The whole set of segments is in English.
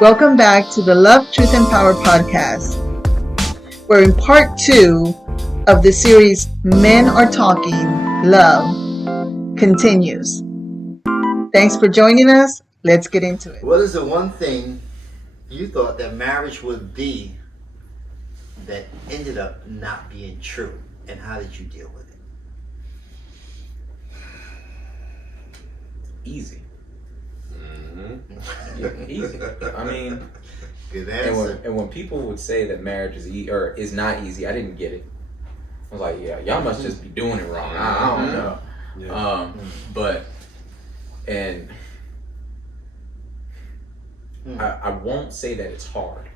Welcome back to the Love, Truth, and Power podcast. We're in part 2 of the series Men Are Talking, Love continues. Thanks for joining us. Let's get into it. What is the one thing you thought that marriage would be that ended up not being true, and how did you deal with it? Easy. Yeah, easy. I mean, good answer. And when people would say that marriage is is not easy, I didn't get it. I was like, yeah, y'all must just be doing it wrong. I don't know. Yeah. I won't say that it's hard,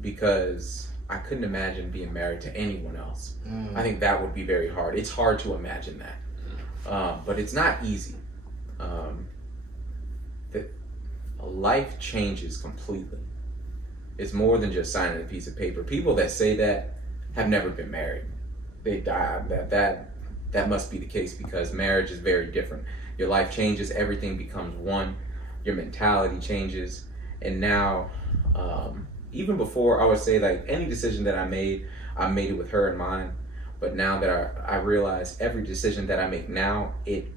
because I couldn't imagine being married to anyone else. I think that would be very hard. It's hard to imagine that, but it's not easy. That life changes completely. It's more than just signing a piece of paper. People that say that have never been married. They die. That must be the case, because marriage is very different. Your life changes. Everything becomes one. Your mentality changes. And now, even before, I would say, like, any decision that I made it with her in mind. But now that I realize every decision that I make now, it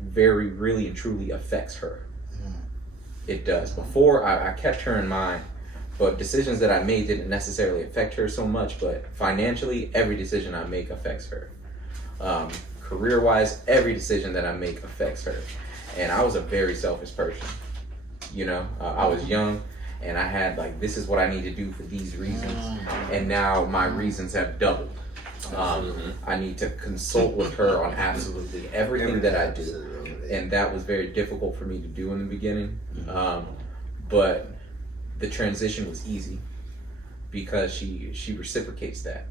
very really and truly affects her. It does. Before, I kept her in mind, but decisions that I made didn't necessarily affect her so much. But financially, every decision I make affects her. Career-wise, every decision that I make affects her. And I was a very selfish person. I was young, and I had, like, this is what I need to do for these reasons. And now my reasons have doubled. I need to consult with her on absolutely everything that I do. And that was very difficult for me to do in the beginning. But the transition was easy because she reciprocates that.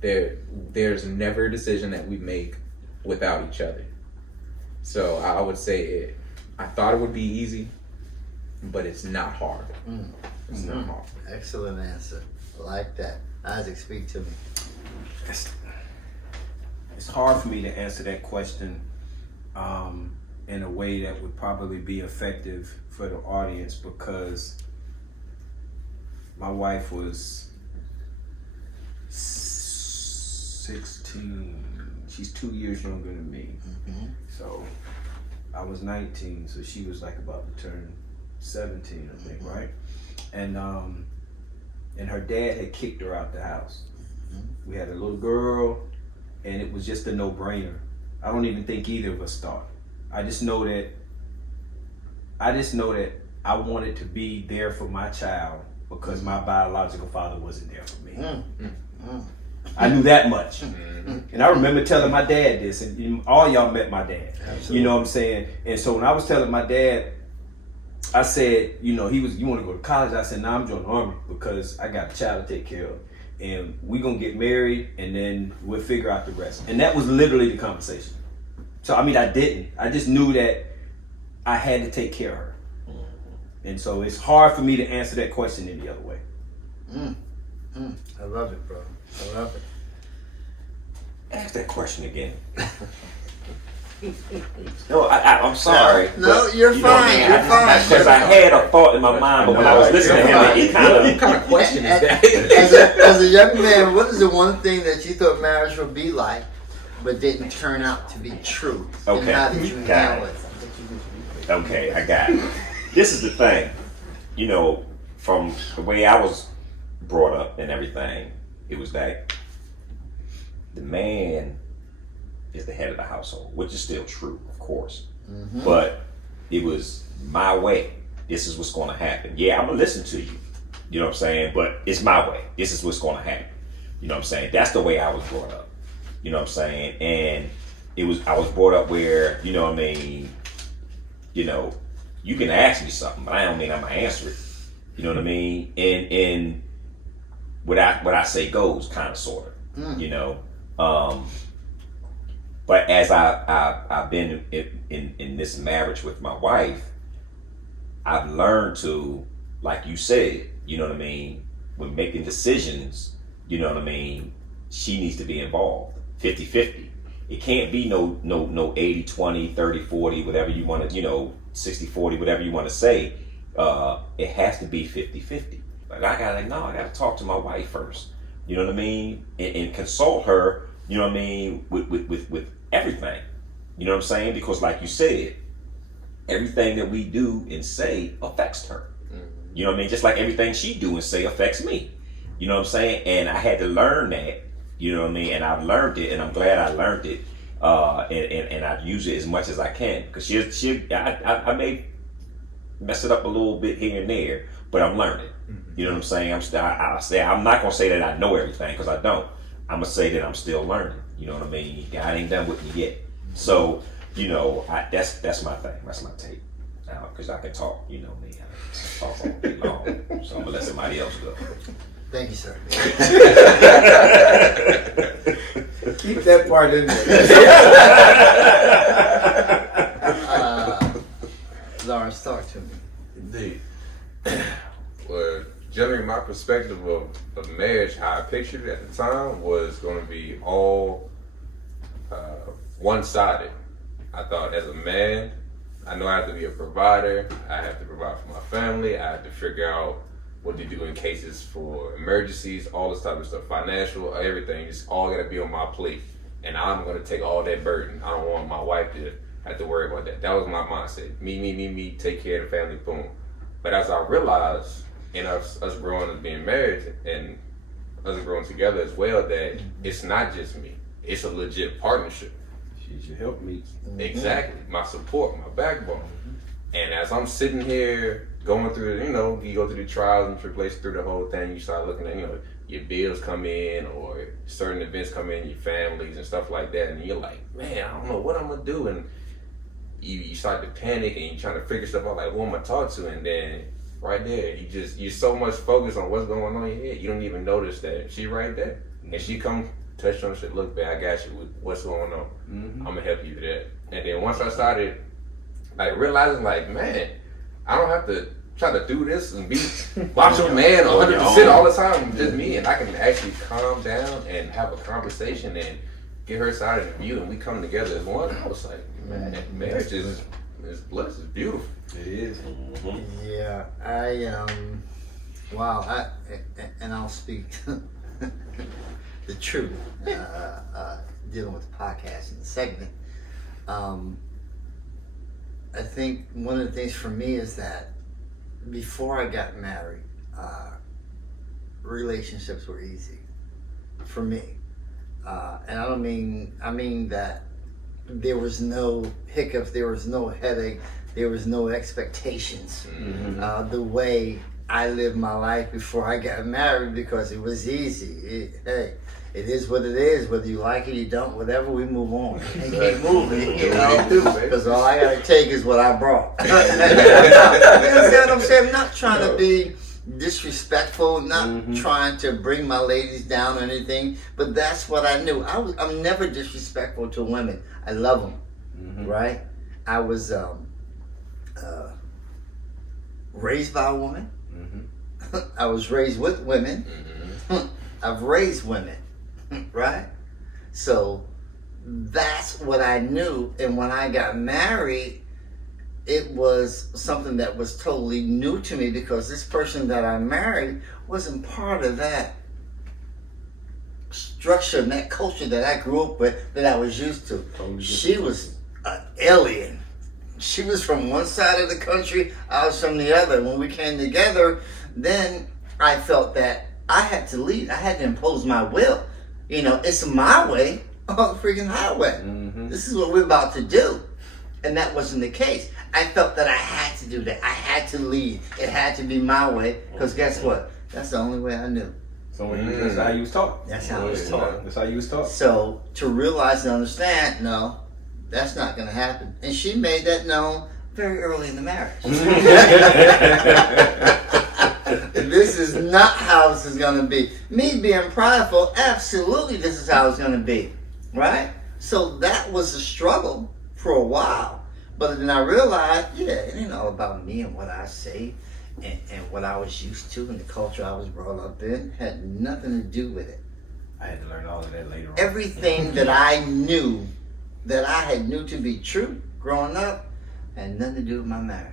There's never a decision that we make without each other. So I would say I thought it would be easy, but it's not hard. It's not hard. Excellent answer. I like that. Isaac, speak to me. It's hard for me to answer that question in a way that would probably be effective for the audience, because my wife was 16. She's 2 years younger than me. So I was 19, so she was like about to turn 17, I think, right? And her dad had kicked her out the house. We had a little girl, and it was just a no-brainer. I don't even think either of us thought. I just know that I wanted to be there for my child because my biological father wasn't there for me. I knew that much. And I remember telling my dad this, and all y'all met my dad. Absolutely. You know what I'm saying? And so when I was telling my dad, I said, you want to go to college? I said, nah, I'm joining the Army because I got a child to take care of. And we're going to get married, and then we'll figure out the rest. And that was literally the conversation. So, I mean, I didn't. I just knew that I had to take care of her. And so it's hard for me to answer that question any other way. I love it, bro. I love it. Ask that question again. No, I'm sorry. No, you're fine. You're fine. Because I had a thought in my mind, but when I was listening to him, it What kind of question is that? As a young man, what is the one thing that you thought marriage would be like, but didn't turn out to be true? Okay. And how did you handle it? Okay, I got it. This is the thing. From the way I was brought up and everything, it was that the man is the head of the household, which is still true, of course. But it was my way. This is what's going to happen. Yeah, I'm going to listen to you. You know what I'm saying? But it's my way. This is what's going to happen. You know what I'm saying? That's the way I was brought up. You know what I'm saying? And I was brought up where, you know what I mean, you can ask me something, but I don't mean I'm going to answer it. You know what I mean? And what I say goes, kind of, sort of. But as I've been in this marriage with my wife, I've learned to, like you said, you know what I mean, when making decisions, you know what I mean, she needs to be involved, 50-50. It can't be no 80-20, 30-40, whatever you want to, 60-40, whatever you want to say. It has to be 50-50. But I gotta talk to my wife first. You know what I mean? And consult her, you know what I mean, with everything. You know what I'm saying? Because like you said, everything that we do and say affects her. You know what I mean? Just like everything she do and say affects me. You know what I'm saying? And I had to learn that. You know what I mean? And I've learned it, and I'm glad I learned it. And I use it as much as I can, because I may mess it up a little bit here and there, but I'm learning. You know what I'm saying? I'm not gonna say that I know everything, because I don't. I'm gonna say that I'm still learning. You know what I mean? God ain't done with me yet. So that's my thing. That's my take. Now, because I can talk. You know me. I can talk all day long. So I'm gonna let somebody else go. Thank you, sir. Keep that part in there. Lawrence, talk to me. Indeed. Well, generally my perspective of marriage, how I pictured it at the time, was going to be all one-sided. I thought, as a man, I know I have to be a provider. I have to provide for my family. I have to figure out what to do in cases for emergencies, all this type of stuff, financial, everything. It's all got to be on my plate. And I'm going to take all that burden. I don't want my wife to have to worry about that. That was my mindset. Me, take care of the family, boom. But as I realized, in us growing and being married, and us growing together as well, that it's not just me. It's a legit partnership. She's your helpmeet. Exactly. My support, my backbone. And as I'm sitting here going through, you go through the trials and tribulations, through the whole thing, you start looking at, your bills come in, or certain events come in, your families and stuff like that, and you're like, man, I don't know what I'm gonna do, and you start to panic, and you're trying to figure stuff out, like, who am I talk to? And then right there, you're so much focused on what's going on in your head, you don't even notice that she right there, and she come touch on shit. Look, babe, I got you with what's going on. I'm gonna help you with that. And then once I started realizing, man, I don't have to try to do this and be macho man 100% all the time, just me, and I can actually calm down and have a conversation and get her side of the view, and we come together as one. I was like, man, marriage is blessed, it's beautiful. It is. Yeah, and I'll speak the truth, dealing with the podcast in the segment. I think one of the things for me is that before I got married, relationships were easy for me. And I mean that there was no hiccups, there was no headache, there was no expectations. The way I lived my life before I got married, because it was easy. It is what it is. Whether you like it, you don't, whatever, we move on. And keep moving, because all I gotta take is what I brought. You understand what I'm saying? I'm not trying to be disrespectful, not trying to bring my ladies down or anything, but that's what I knew. I'm never disrespectful to women. I love them, right? I was raised by a woman. I was raised with women. I've raised women, right? So that's what I knew. And when I got married, it was something that was totally new to me, because this person that I married wasn't part of that structure and that culture that I grew up with, that I was used to. She was an alien. She was from one side of the country, I was from the other. When we came together, then I felt that I had to lead. I had to impose my will. It's my way or the freaking highway. This is what we're about to do. And that wasn't the case. I felt that I had to do that. I had to lead. It had to be my way, because guess what? That's the only way I knew. So that's how you was taught. That's how I was taught. That's how you was taught. So to realize and understand, no, that's not going to happen. And she made that known very early in the marriage. This is not how this is going to be. Me being prideful, absolutely this is how it's going to be. Right? So that was a struggle for a while. But then I realized, it ain't all about me and what I say and what I was used to and the culture I was brought up in. Had nothing to do with it. I had to learn all of that later on. Everything that I knew, that I had knew to be true growing up, had nothing to do with my marriage.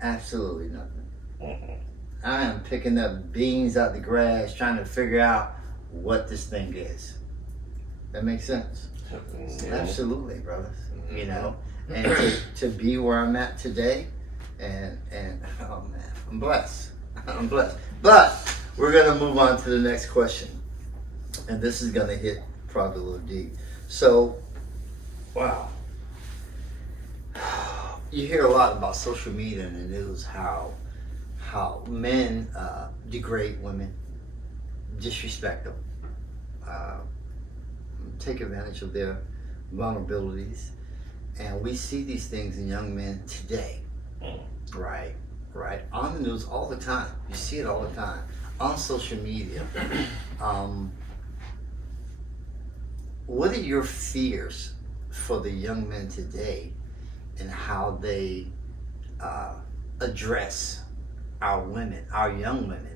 Absolutely nothing. I am picking up beans out the grass, trying to figure out what this thing is. That makes sense. Absolutely, brothers. You know, and to be where I'm at today, and oh man, I'm blessed. I'm blessed. But we're gonna move on to the next question, and this is gonna hit probably a little deep. So, wow, you hear a lot about social media in the news, how men degrade women, disrespect them, take advantage of their vulnerabilities. And we see these things in young men today, right, on the news all the time. You see it all the time on social media. What are your fears for the young men today and how they address our women, our young women?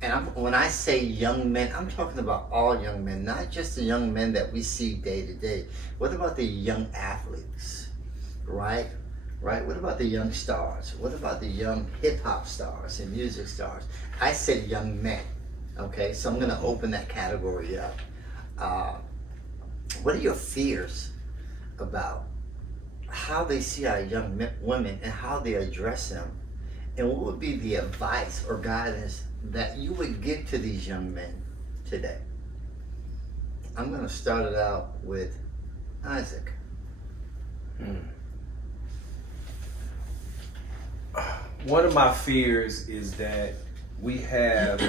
And when I say young men, I'm talking about all young men, not just the young men that we see day to day. What about the young athletes, right? What about the young stars? What about the young hip hop stars and music stars? I said young men, okay? So I'm going to open that category up. What are your fears about how they see our young women and how they address them? And what would be the advice or guidance that you would give to these young men today? I'm going to start it out with Isaac. One of my fears is that we have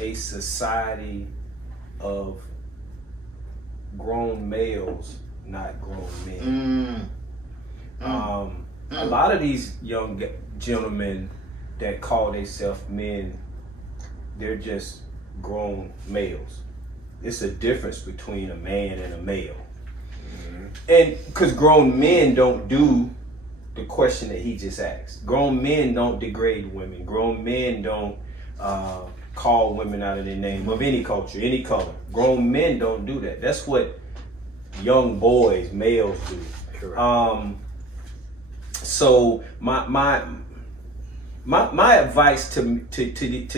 a society of grown males, not grown men. A lot of these young gentlemen that call themselves men, they're just grown males. It's a difference between a man and a male. And because grown men don't do the question that he just asked. Grown men don't degrade women. Grown men don't call women out of their name of any culture, any color. Grown men don't do that. That's what young boys, males do. Correct. So my advice to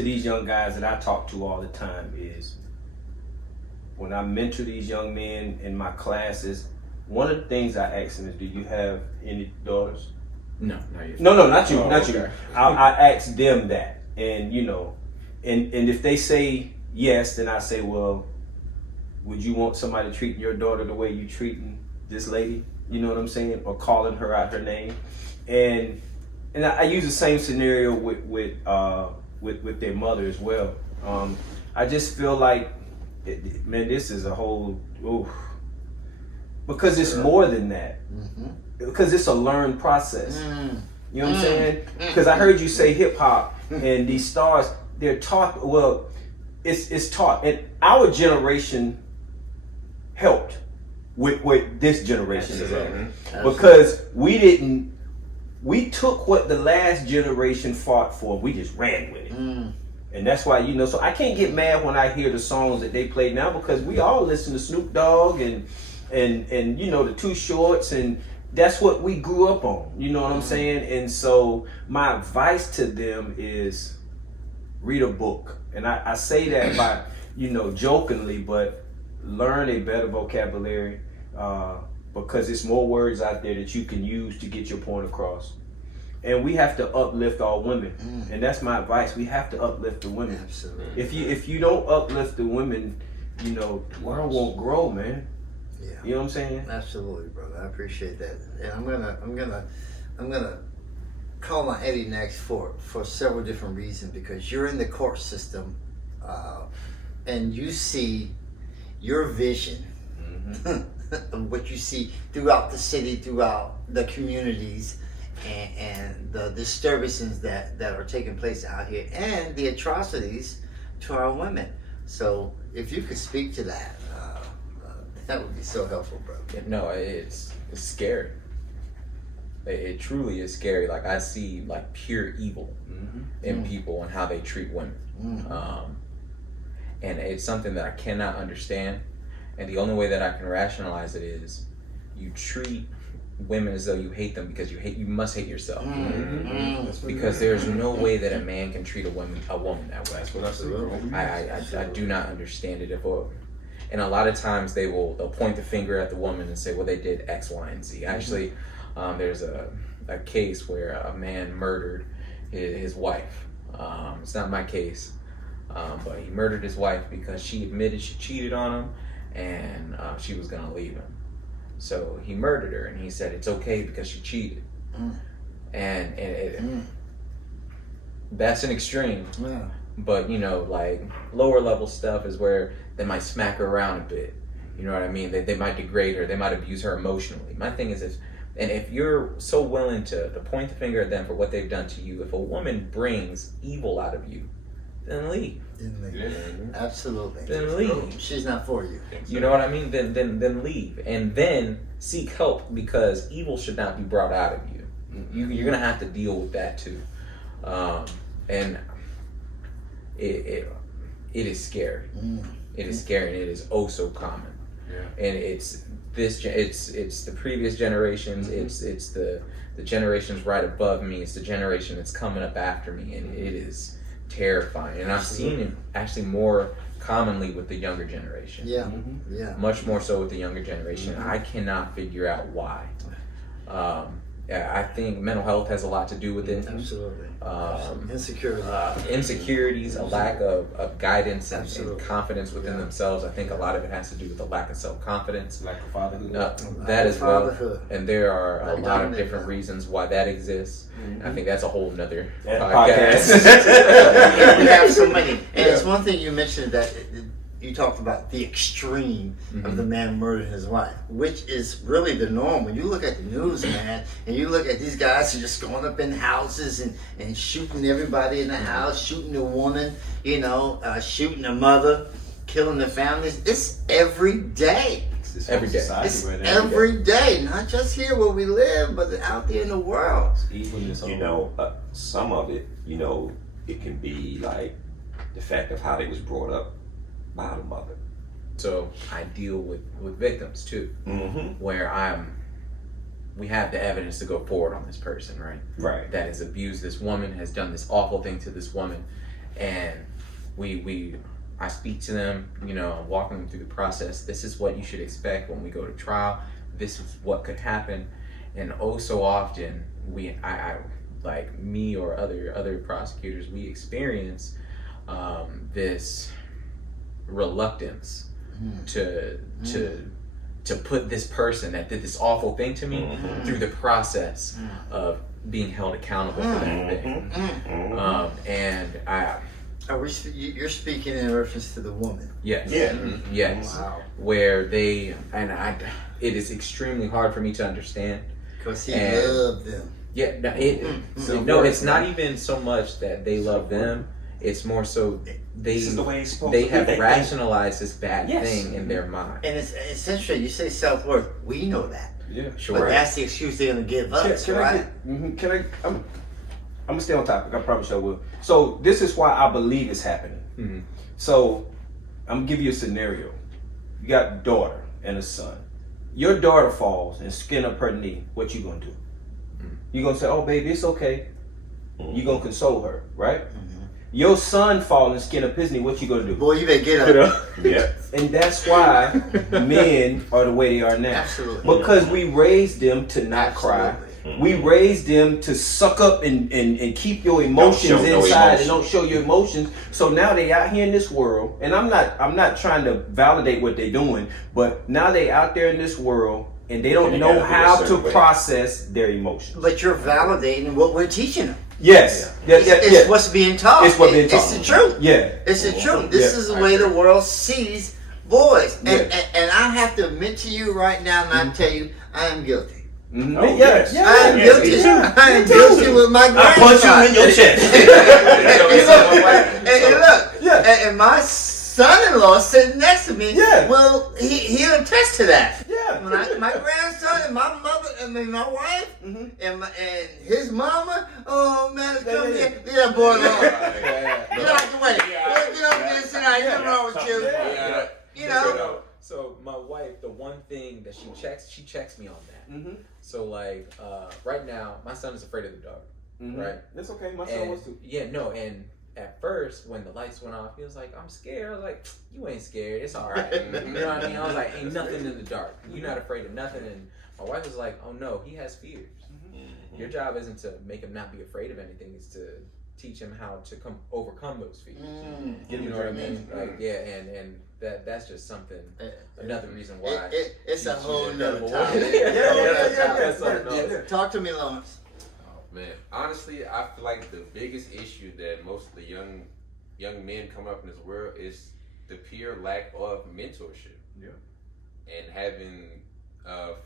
these young guys that I talk to all the time is, when I mentor these young men in my classes, one of the things I ask them is, do you have any daughters? No, not you. No, not you, not okay. you. I ask them that, and you know, and if they say yes, then I say, well, would you want somebody treating your daughter the way you treating this lady? You know what I'm saying? Or calling her out her name, and I use the same scenario with their mother as well. I just feel like, man, this is a whole, because it's more than that. Because it's a learned process. You know what I'm saying? Because I heard you say hip hop and these stars, they're taught. Well, it's taught, and our generation helped with what this generation is at, because we took what the last generation fought for, we just ran with it. And that's why, you know, so I can't get mad when I hear the songs that they play now, because we all listen to Snoop Dogg and you know, the Too Shorts, and that's what we grew up on, you know what I'm saying? And so my advice to them is read a book. And I say that by, you know, jokingly, but learn a better vocabulary, because it's more words out there that you can use to get your point across. And we have to uplift our women, and that's my advice. We have to uplift the women. Absolutely. If you don't uplift the women, you know, the world won't grow, man. Yeah. You know what I'm saying? Absolutely, brother. I appreciate that. And I'm gonna call on Eddie next for several different reasons, because you're in the court system, and you see your vision of what you see throughout the city, throughout the communities, and the disturbances that are taking place out here, and the atrocities to our women. So if you could speak to that, that would be so helpful, bro. No, it's scary. It truly is scary. Like, I see like pure evil in people and how they treat women. and it's something that I cannot understand. And the only way that I can rationalize it is you treat women as though you hate them because you must hate yourself. Because there's no way that a man can treat a woman that way. That's what I see. I do not understand it. And a lot of times they'll point the finger at the woman and say, well, they did X, Y, and Z. Actually, there's a case where a man murdered his wife. It's not my case, but he murdered his wife because she admitted she cheated on him, and she was gonna leave him. So he murdered her, and he said it's okay because she cheated. And that's an extreme. Yeah. But like lower level stuff is where they might smack her around a bit. You know what I mean? They might degrade her. They might abuse her emotionally. My thing is if you're so willing to point the finger at them for what they've done to you, if a woman brings evil out of you, then leave. Absolutely. Then leave. She's not for you. You know what I mean? Then leave, and then seek help, because evil should not be brought out of you. You're gonna have to deal with that too, and it is scary. It is scary, and it is oh so common. Yeah. And it's the previous generations. It's the generations right above me. It's the generation that's coming up after me, and it is terrifying. And I've seen it actually more commonly with the younger generation. Yeah. Yeah. Much more so with the younger generation. I cannot figure out why. I think mental health has a lot to do with it. Absolutely. Insecurities, a lack of guidance and Absolutely. confidence within themselves. I think a lot of it has to do with a lack of self-confidence. Lack of fatherhood. That as well. Fatherhood. And there are a lot of different that. reasons why that exists. I think that's a whole nother Podcast. podcast. We have so many. And it's one thing you mentioned that you talked about the extreme of the man murdering his wife, which is really the norm. When you look at the news, man, and you look at these guys who are just going up in houses and shooting everybody in the house, shooting the woman, shooting the mother, killing the families. It's every day. Every day. It's every day, not just here where we live, but out there in the world. Some of it, it can be like the fact of how they was brought up by the mother. So I deal with victims too, where we have the evidence to go forward on this person, right? Right. That has abused this woman, has done this awful thing to this woman, and I speak to them, walking them through the process. This is what you should expect when we go to trial. This is what could happen, and oh so often I like me or other prosecutors, we experience this reluctance to put this person that did this awful thing to me through the process of being held accountable for that thing. And You're speaking in reference to the woman. Yes. Yeah. Yes. Wow. Where it is extremely hard for me to understand. Because he loved them. Yeah. It's not even so much that they love them. It's more so This is the way it's supposed they to have be. rationalized this bad thing in their mind. And it's essentially, you say self-worth. We know that. Yeah. Sure. But that's the excuse they're going to give us, Can right? I'm gonna stay on topic. I promise I will. So this is why I believe it's happening. So I'm gonna give you a scenario. You got a daughter and a son. Your daughter falls and skin up her knee. What you gonna do? You gonna say, "Oh, baby, it's okay." You gonna console her, right? Your son fall and skin up his knee. What you gonna do? Boy, you better get up. Yeah. And that's why men are the way they are now. Absolutely. Because we raised them to not cry. We raised them to suck up and keep your emotions inside and don't show your emotions. So now they out here in this world, and I'm not trying to validate what they're doing, but now they out there in this world and they don't know how to process their emotions. But you're validating what we're teaching them. Yes. It's what's being taught. It's what being taught. It's the truth. Yeah. It's the truth. This is the way the world sees boys. And I have to admit to you right now, and I tell you, I am guilty. Oh, yes. I am guilty. I am guilty with my grandson. I punch you in your chest. And my son-in-law sitting next to me. Yeah. Well, he'll attest to that. Yeah. When my grandson and my mother, my wife, and his mama, oh man, come here, leave that boy alone. Get out the way. Get over there and sit down. You're wrong with like right now, my son is afraid of the dark. Mm-hmm. Right. That's okay. My son was too. Yeah, no, and at first when the lights went off, he was like, "I'm scared." I was like, "You ain't scared. It's all right." You know what I mean? I was like, "Ain't nothing in the dark. You're not afraid of nothing." And my wife was like, "Oh no, he has fears. Mm-hmm. Your job isn't to make him not be afraid of anything. It's to teach him how to overcome those fears." You know what I mean? Like, yeah, and that's just something. Another reason why it's a whole nother incredible. topic. Yeah. Talk to me, Lawrence. Man, honestly, I feel like the biggest issue that most of the young men come up in this world is the pure lack of mentorship. Yeah. And having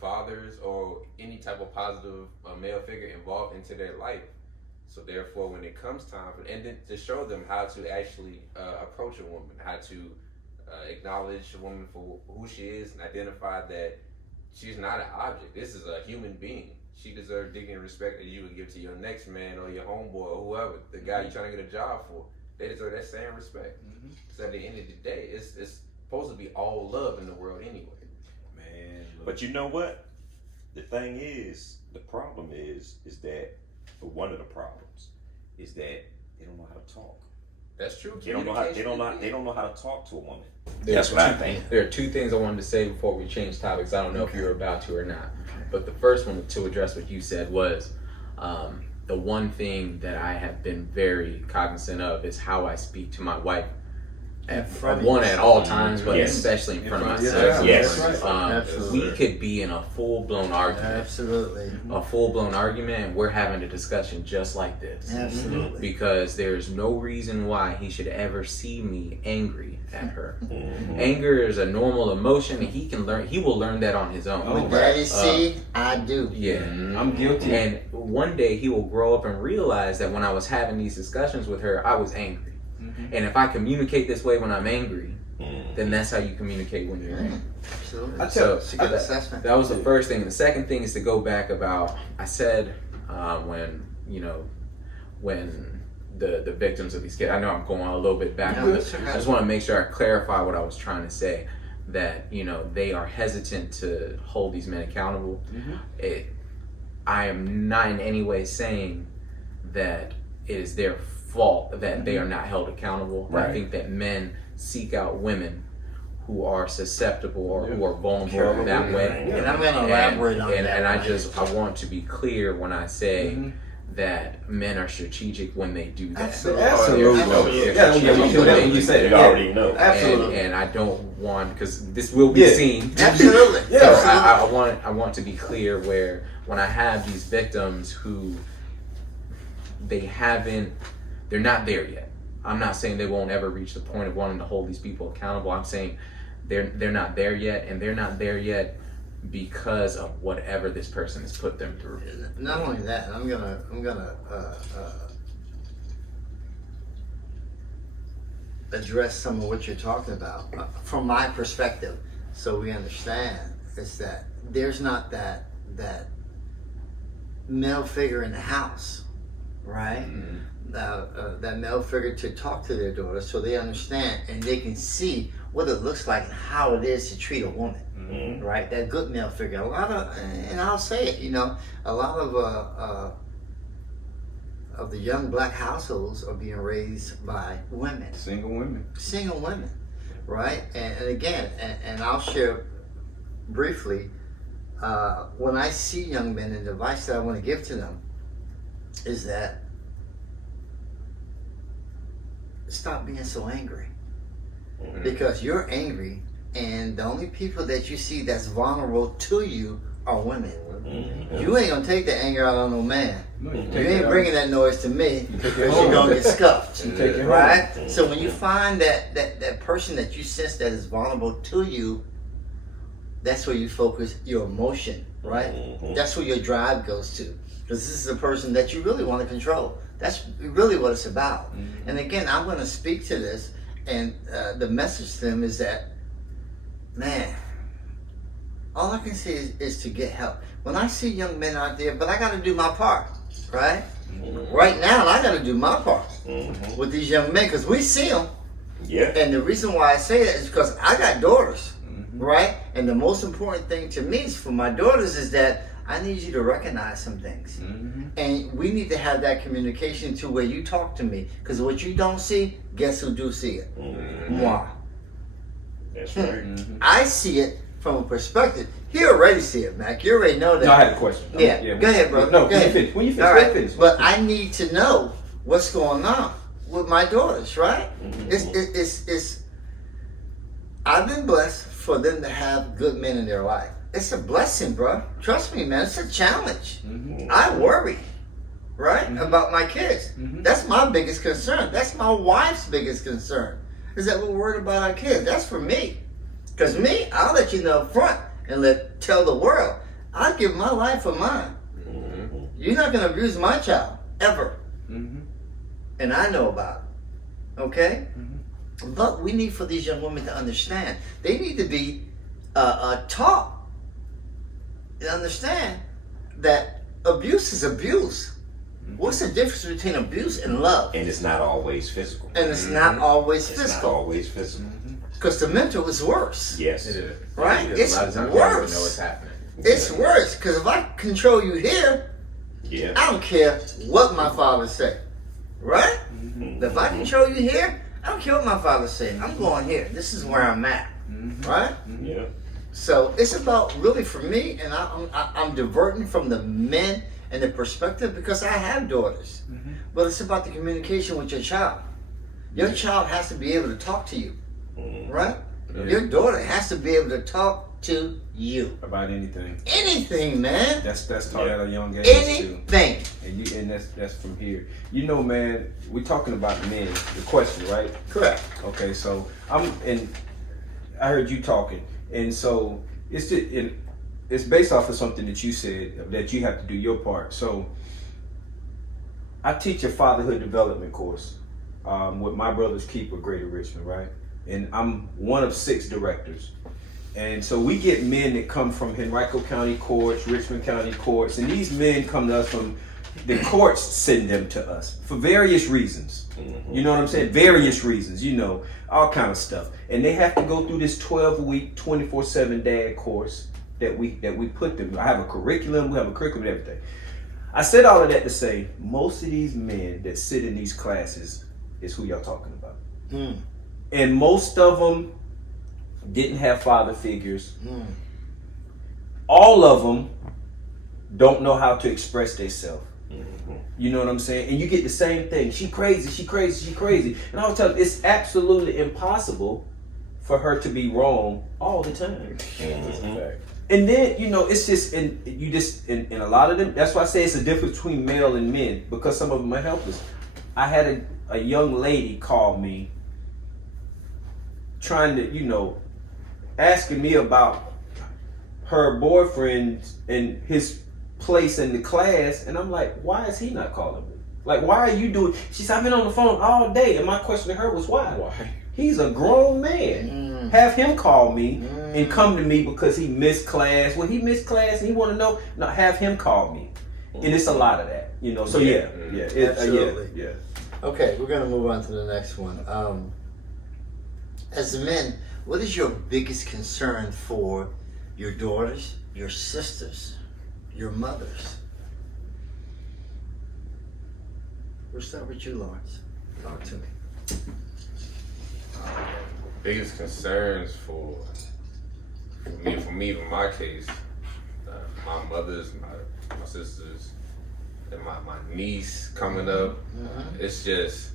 fathers or any type of positive male figure involved into their life. So therefore, when it comes time for, and then to show them how to actually approach a woman, how to acknowledge a woman for who she is, and identify that she's not an object. This is a human being. She deserves dignity and respect that you would give to your next man or your homeboy or whoever, the guy you're trying to get a job for. They deserve that same respect. So at the end of the day, it's supposed to be all love in the world anyway. Man. But you know what? The thing is, the problem is that, or one of the problems, is that they don't know how to talk. That's true. They don't know how to talk to a woman. That's what I think. There are two things I wanted to say before we change topics. I don't know if you were about to or not. But the first one, to address what you said, was the one thing that I have been very cognizant of is how I speak to my wife. At all times, but especially in front of myself. We could be in a full-blown argument. Absolutely. A full-blown argument, and we're having a discussion just like this. Absolutely. Because there's no reason why he should ever see me angry at her. Anger is a normal emotion, and he will learn that on his own. When Daddy see, I do. Yeah. I'm guilty. And one day he will grow up and realize that when I was having these discussions with her, I was angry. And if I communicate this way when I'm angry, then that's how you communicate when you're angry. Absolutely. So good assessment. that was the first thing. The second thing is to go back about, I said when the victims of these kids, I know I'm going a little bit back on this. I just want to make sure I clarify what I was trying to say, that they are hesitant to hold these men accountable. I am not in any way saying that it is their fault that they are not held accountable. Right. I think that men seek out women who are susceptible or who are vulnerable in that way. And I'm going to elaborate on that. And I want to be clear when I say that men are strategic when they do that. Absolutely. They're You said it. You already know. Absolutely. And I don't want, because this will be seen. Absolutely. So I want to be clear where when I have these victims who they're not there yet. I'm not saying they won't ever reach the point of wanting to hold these people accountable. I'm saying they're not there yet, and they're not there yet because of whatever this person has put them through. Not only that, I'm gonna address some of what you're talking about from my perspective, so we understand. Is that there's not that male figure in the house, right? That male figure to talk to their daughter so they understand and they can see what it looks like and how it is to treat a woman, right? That good male figure. And I'll say it, a lot of the young black households are being raised by women. Single women. Right? And again, and I'll share briefly, when I see young men, and the advice that I want to give to them is that stop being so angry, because you're angry, and the only people that you see that's vulnerable to you are women. You ain't gonna take the anger out on no man. No, you ain't bringing that noise to me, because you're gonna get scuffed, right? So when you find that person that you sense that is vulnerable to you, that's where you focus your emotion, right? That's where your drive goes to, because this is a person that you really want to control. That's really what it's about. And again, I'm going to speak to this, and the message to them is that, man, all I can say is to get help. When I see young men out there, but I got to do my part, right? Right now, I got to do my part with these young men, because we see them. Yeah. And the reason why I say that is because I got daughters, right? And the most important thing to me is for my daughters is that I need you to recognize some things. Mm-hmm. And we need to have that communication to where you talk to me. Because what you don't see, guess who do see it? Moi. That's right. Mm-hmm. I see it from a perspective. He already see it, Mac. You already know that. No, I had a question. Yeah. Go ahead, bro. No, Go ahead. when you finish, All right. finish. But I need to know what's going on with my daughters, right? It's I've been blessed for them to have good men in their life. It's a blessing, bro. Trust me, man. It's a challenge. Mm-hmm. I worry, right, about my kids. Mhm. That's my biggest concern. That's my wife's biggest concern. Is that we're worried about our kids. That's for me. Because me, I'll let you know up front and tell the world. I'll give my life for mine. You're not going to abuse my child, ever. Mm-hmm. And I know about it. Okay? Mm-hmm. But we need for these young women to understand. They need to be taught and understand that abuse is abuse. What's the difference between abuse and love? And it's not always physical. And it's not always It's not physical. always physical. Because the mental is worse. Yes. It is. Right? It is. It's A lot of times you don't even worse. know what's happening. It's worse. Because if I control you here, Yeah. I don't care what my father said. Right? Mhm. If I control you here, I don't care what my father said. I'm going here. This is where I'm at. Right? Yeah. So it's about really for me, and I'm diverting from the men and the perspective because I have daughters. But it's about the communication with your child. Your child has to be able to talk to you, right? Your daughter has to be able to talk to you. About anything. Anything, man. That's taught at a young age too. Anything. And that's from here. You know, man, we're talking about men. The question, right? Correct. Okay, so I heard you talking, and so it's based off of something that you said that you have to do your part. So I teach a fatherhood development course with my brother's keeper, Greater Richmond, right? And I'm one of 6 directors. And so we get men that come from Henrico County courts, Richmond County courts, and these men come to us from the courts, send them to us for various reasons. You know what I'm saying? Various reasons, all kind of stuff. And they have to go through this 12-week, 24/7 dad course that we put them. I have a curriculum, we have a curriculum and everything. I said all of that to say, most of these men that sit in these classes is who y'all talking about. And most of them didn't have father figures. All of them don't know how to express themselves. You know what I'm saying? And you get the same thing. She crazy. And I was telling you, it's absolutely impossible for her to be wrong all the time. And then, it's just, in a lot of them, that's why I say it's a difference between male and men, because some of them are helpless. I had a young lady call me trying to, asking me about her boyfriend and his place in the class, and I'm like, why is he not calling me? Like, why are you doing? She said, I've been on the phone all day, and my question to her was, why? He's a grown man. Have him call me and come to me because he missed class. Well, he missed class and he want to know. No, have him call me. And it's a lot of that, So yeah. Absolutely. Yeah. Okay, we're going to move on to the next one. As men, what is your biggest concern for your daughters, your sisters, your mothers? We'll start with you, Lawrence. Talk to me. Biggest concerns for me, in my case, my mothers, my sisters, and my niece coming up. It's just,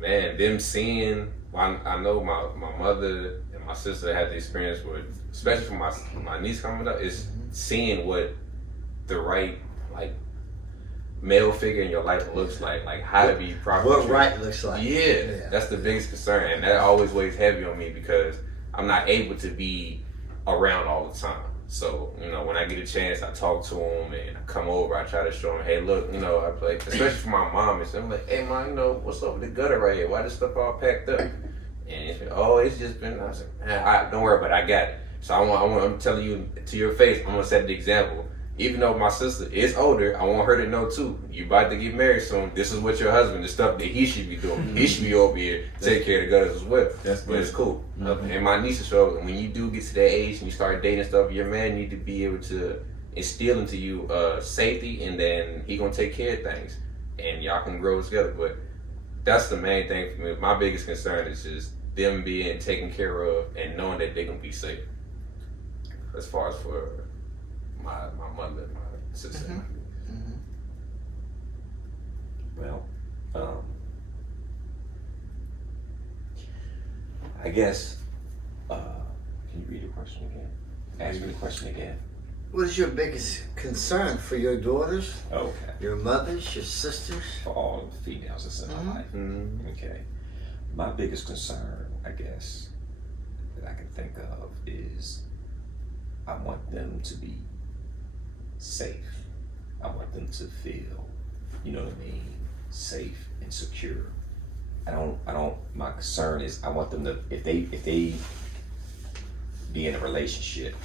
man, them seeing. I know my mother and my sister had the experience with, especially for my niece coming up, is seeing what the right male figure in your life looks like how to be proper. What right looks like. Yeah, that's the biggest concern, and that always weighs heavy on me because I'm not able to be around all the time. So, when I get a chance, I talk to them and I come over, I try to show them, hey, look, I play, especially for my mom, and I'm like, hey, mom, what's up with the gutter right here? Why this stuff all packed up? And it's just been, I was like, man, don't worry about it, I got it. So I'm telling you to your face, I'm gonna set the example. Even though my sister is older, I want her to know too. You about to get married soon. This is what your husband, the stuff that he should be doing. He should be over here take care of the gutters as well. But it's cool. And my niece is so when you do get to that age and you start dating stuff, your man need to be able to instill into you safety, and then he gonna take care of things, and y'all can grow together. But that's the main thing for me. My biggest concern is just them being taken care of and knowing that they're gonna be safe. As far as for my mother and my sister. Well, I guess, can you read the question again? Ask me the question again. What is your biggest concern for your daughters, Okay. your mothers, your sisters? For all of the females that's in my life. Okay. My biggest concern, I guess, that I can think of is I want them to be safe. I want them to feel, you know what I mean, safe and secure. My concern is I want them to, if they be in a relationship,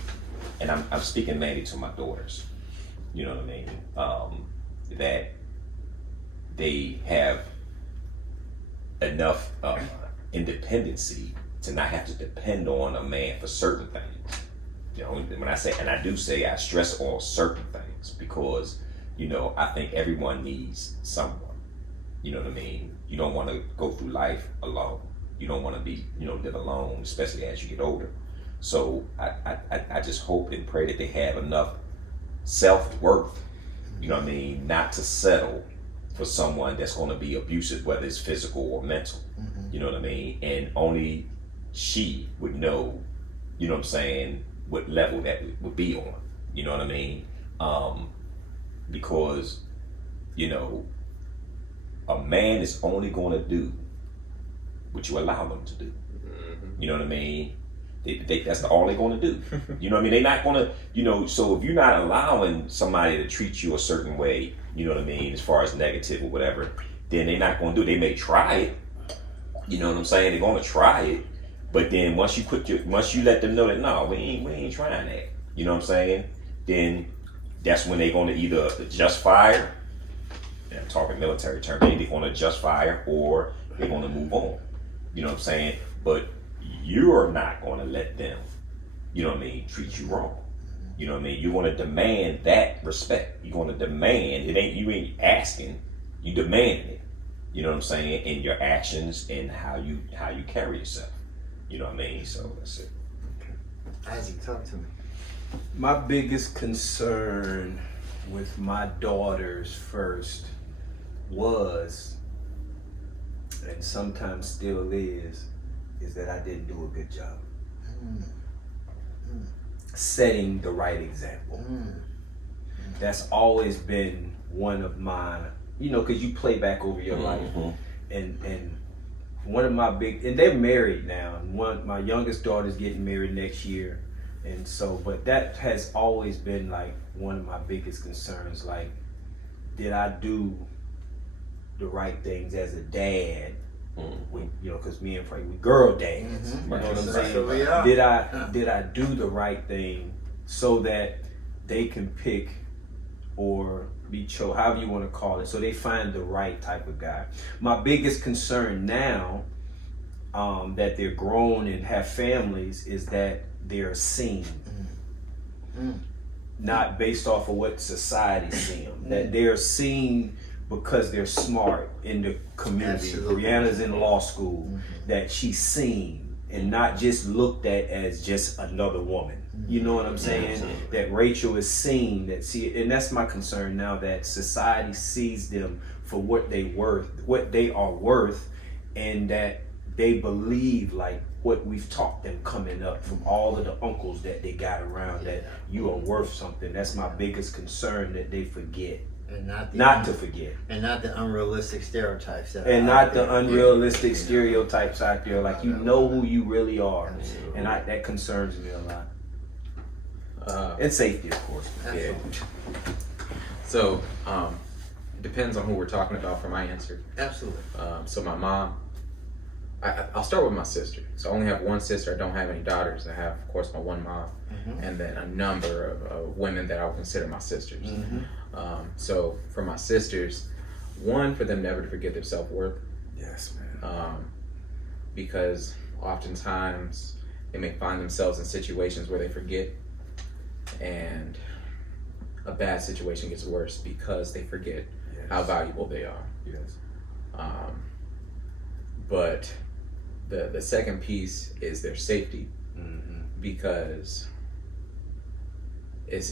and I'm speaking mainly to my daughters, you know what I mean, that they have enough independency to not have to depend on a man for certain things. You know, when I say, and I do say, I stress on certain things because, you know, I think everyone needs someone. You know what I mean? You don't want to go through life alone. You don't want to be, you know, live alone, especially as you get older. So I just hope and pray that they have enough self-worth, you know what I mean, not to settle for someone that's going to be abusive, whether it's physical or mental. You know what I mean? And only she would know, you know what I'm saying, what level that would be on. You know what I mean? Because, you know, a man is only going to do what you allow them to do. You know what I mean? That's all they're going to do. You know what I mean? They're not going to, you know, so if you're not allowing somebody to treat you a certain way, you know what I mean, as far as negative or whatever, then they're not going to do it. They may try it. You know what I'm saying? They're going to try it. But then once you let them know that, no, we ain't trying that. You know what I'm saying? Then that's when they're going to either adjust fire. I'm talking military term. They're going to adjust fire or they're going to move on. You know what I'm saying? But you're not going to let them, you know what I mean, treat you wrong. You know what I mean? You're going to demand that respect. You're going to demand, you ain't asking, you demanding it. You know what I'm saying? In your actions and how you carry yourself. You know what I mean? So that's it. Isaac, talk to me. My biggest concern with my daughters first was, and sometimes still is that I didn't do a good job setting the right example. That's always been one of my, you know, because you play back over your life, and one of my and they're married now, and my youngest daughter's getting married next year, and so, but that has always been like one of my biggest concerns, like, did I do the right things as a dad? You know, because me and Frank, we girl dads. You know what I'm saying? So we are. Did I do the right thing so that they can pick or be chose, however you want to call it, so they find the right type of guy. My biggest concern now, that they're grown and have families, is that they're seen, not based off of what society sees them. That they're seen because they're smart in the community. Absolutely. Brianna's in law school, that she's seen and not just looked at as just another woman. You know what I'm saying? Absolutely. That Rachel is seen, and that's my concern now, that society sees them for what they are worth, and that they believe like what we've taught them coming up from all of the uncles that they got around, that you are worth something. That's my biggest concern, that they forget. And Not to forget. And not the unrealistic stereotypes. And not the unrealistic stereotypes out there. Like, you know who you really are. Absolutely. And that concerns me a lot. And safety, of course. Absolutely. So, it depends on who we're talking about for my answer. Absolutely. So my mom, I'll start with my sister. So I only have one sister. I don't have any daughters. I have, of course, my one mom, and then a number of women that I would consider my sisters. So for my sisters, one, for them never to forget their self-worth. Yes, man. Because oftentimes they may find themselves in situations where they forget, and a bad situation gets worse because they forget how valuable they are. Yes. But the second piece is their safety, Mm-hmm. because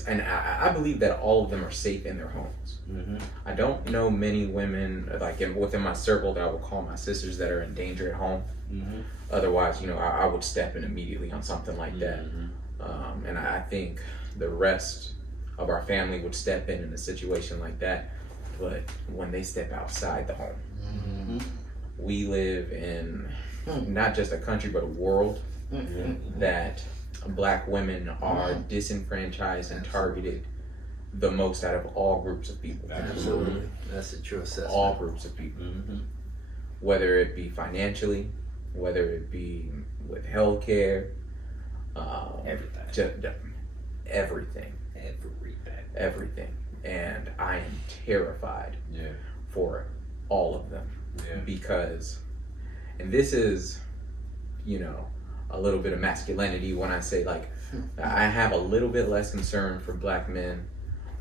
and I believe that all of them are safe in their homes. Mm-hmm. I don't know many women like within my circle that I would call my sisters that are in danger at home. Mm-hmm. Otherwise, I would step in immediately on something like that. And I think the rest of our family would step in a situation like that. But when they step outside the home, Mm-hmm. we live in not just a country but a world that Black women are disenfranchised and targeted the most out of all groups of people. Absolutely. That's a true assessment. All groups of people. Mm-hmm. Whether it be financially, whether it be with health care, Everything. everything. Everything. And I am terrified Yeah. for all of them. Yeah. Because, and this is, a little bit of masculinity when I say, like, I have a little bit less concern for Black men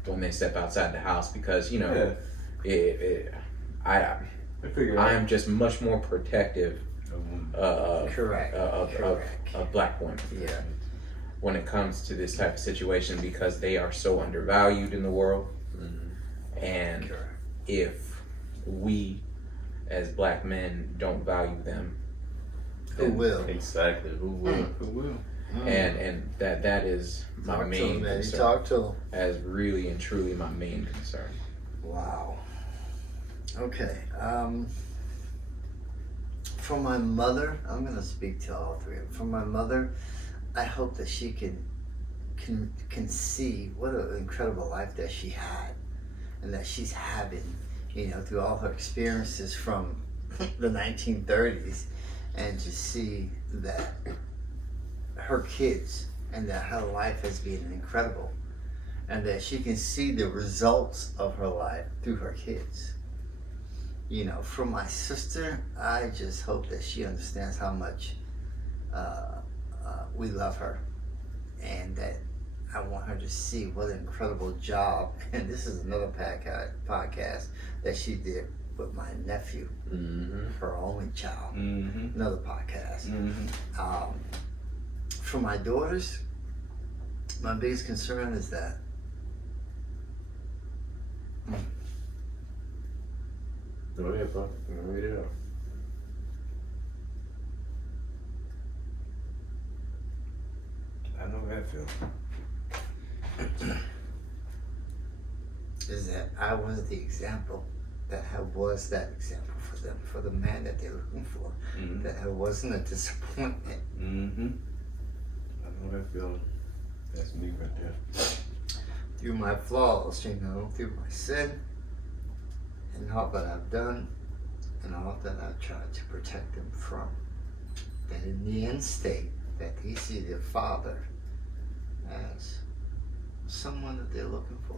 when they step outside the house because, I am just much more protective Correct. of Black women. Yeah. When it comes to this type of situation, because they are so undervalued in the world. And Correct. if we as Black men don't value them, Who will? Exactly. Who will? Who will? and that is my Talk to main him, man. You concern. talk to him. As really and truly my main concern. Wow. Okay. For my mother, I'm gonna speak to all three of them. For my mother, I hope that she can see what an incredible life that she had, and that she's having, through all her experiences from the 1930s, and to see that her kids and that her life has been incredible, and that she can see the results of her life through her kids. For my sister, I just hope that she understands how much we love her, and that I want her to see what an incredible job, and this is another podcast that she did with my nephew, her only child, another podcast. For my daughters, my biggest concern is that Go ahead, bro. Read it out. I know how I feel. is that I was the example that I was that example for them, for the man that they're looking for, that I wasn't a disappointment. Mm-hmm. I know that feeling. That's me right there. Through my flaws, through my sin, and all that I've done, and all that I've tried to protect them from. That in the end state, that they see their father as someone that they're looking for.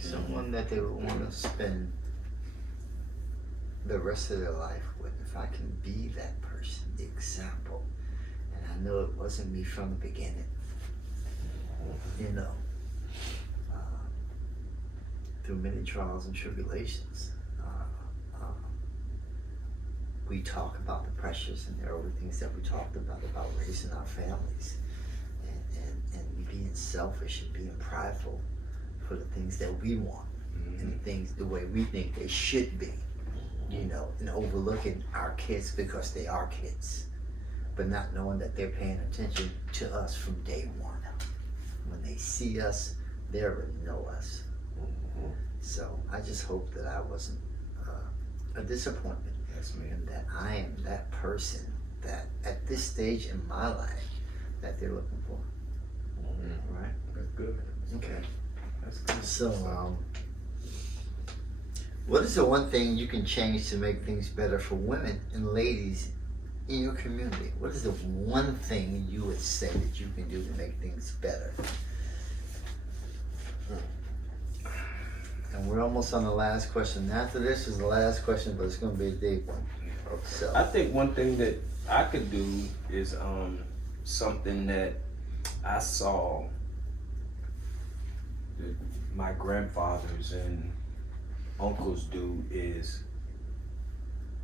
Someone that they would want to spend the rest of their life with. If I can be that person, the example. And I know it wasn't me from the beginning. Through many trials and tribulations, we talk about the pressures, and there are things that we talked about raising our families, and being selfish and being prideful for the things that we want, and the things the way we think they should be, and overlooking our kids because they are kids, but not knowing that they're paying attention to us from day one. When they see us, they already know us. So I just hope that I wasn't a disappointment. That's me. And that I am that person that at this stage in my life that they're looking for. Right? That's good. Okay. That's good. So, what is the one thing you can change to make things better for women and ladies in your community? What is the one thing you would say that you can do to make things better? And we're almost on the last question. After this is the last question, but it's going to be a deep one. So, I think one thing that I could do is something that I saw my grandfathers and uncles do is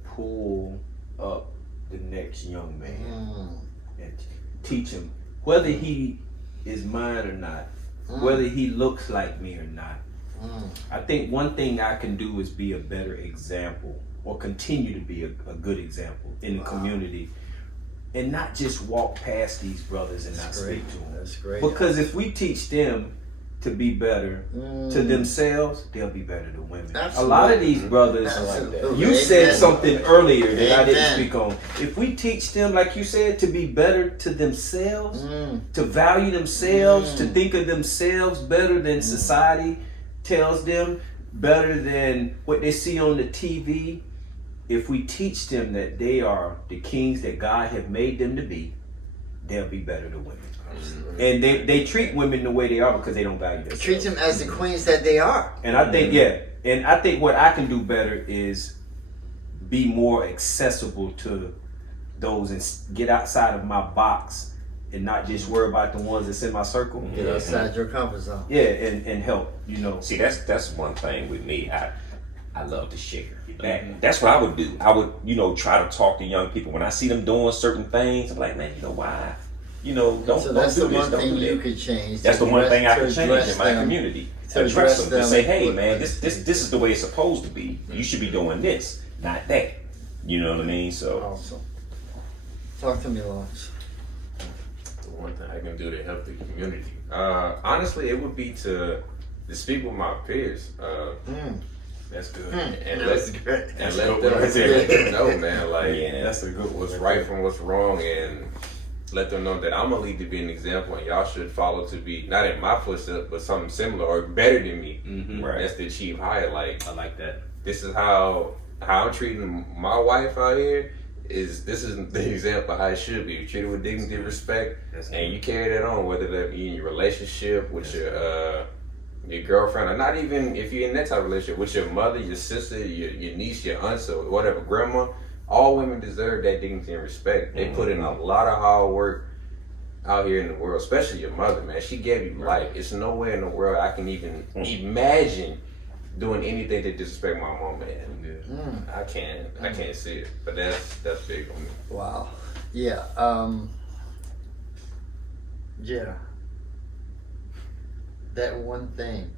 pull up the next young man and teach him, whether he is mine or not, whether he looks like me or not. I think one thing I can do is be a better example, or continue to be a good example in the community, and not just walk past these brothers and not speak to them. That's great. Because if we teach them to be better to themselves, they'll be better to women. Absolutely. A lot of these brothers, Absolutely. you said Amen. something earlier that I didn't Amen. speak on. If we teach them, like you said, to be better to themselves, to value themselves, to think of themselves better than society tells them, better than what they see on the TV, if we teach them that they are the kings that God have made them to be, they'll be better to women. And they treat women the way they are because they don't value themselves. Treat them as the queens that they are. And I think, and I think what I can do better is be more accessible to those and get outside of my box and not just worry about the ones that's in my circle. Get outside your comfort zone. Yeah, and help, you know. See, that's one thing with me. I love to share. That's what I would do. I would, try to talk to young people when I see them doing certain things. I'm like, man, why? Don't So that's do the this. one Don't thing do you that. could change. That's the one thing I to can change address in my them. community. To Address them them and say, hey, with- man, this is the way it's supposed to be. You should be doing this, not that. You know what I mean? So Awesome. Talk to me, Lawrence. The one thing I can do to help the community. Honestly, it would be to speak with my peers. That's good. And That's let, great. and let them know, man, like Yeah. That's a good one. what's right from what's wrong, and let them know that I'm gonna lead to be an example, and y'all should follow to be not in my footsteps, but something similar or better than me. Right. That's to achieve higher. Like, I like that. this is how I'm treating my wife out here. This is the example of how it should be. You treat her with dignity, respect, and you carry that on, whether that be in your relationship with your girlfriend, or not even if you're in that type of relationship with your mother, your sister, your niece, your aunt, or whatever, grandma. All women deserve that dignity and respect. They put in a lot of hard work out here in the world, especially your mother, man. She gave you life. It's nowhere in the world I can even imagine doing anything to disrespect my mom, man. I can't see it. But that's big on me. Wow. Yeah. Yeah. That one thing.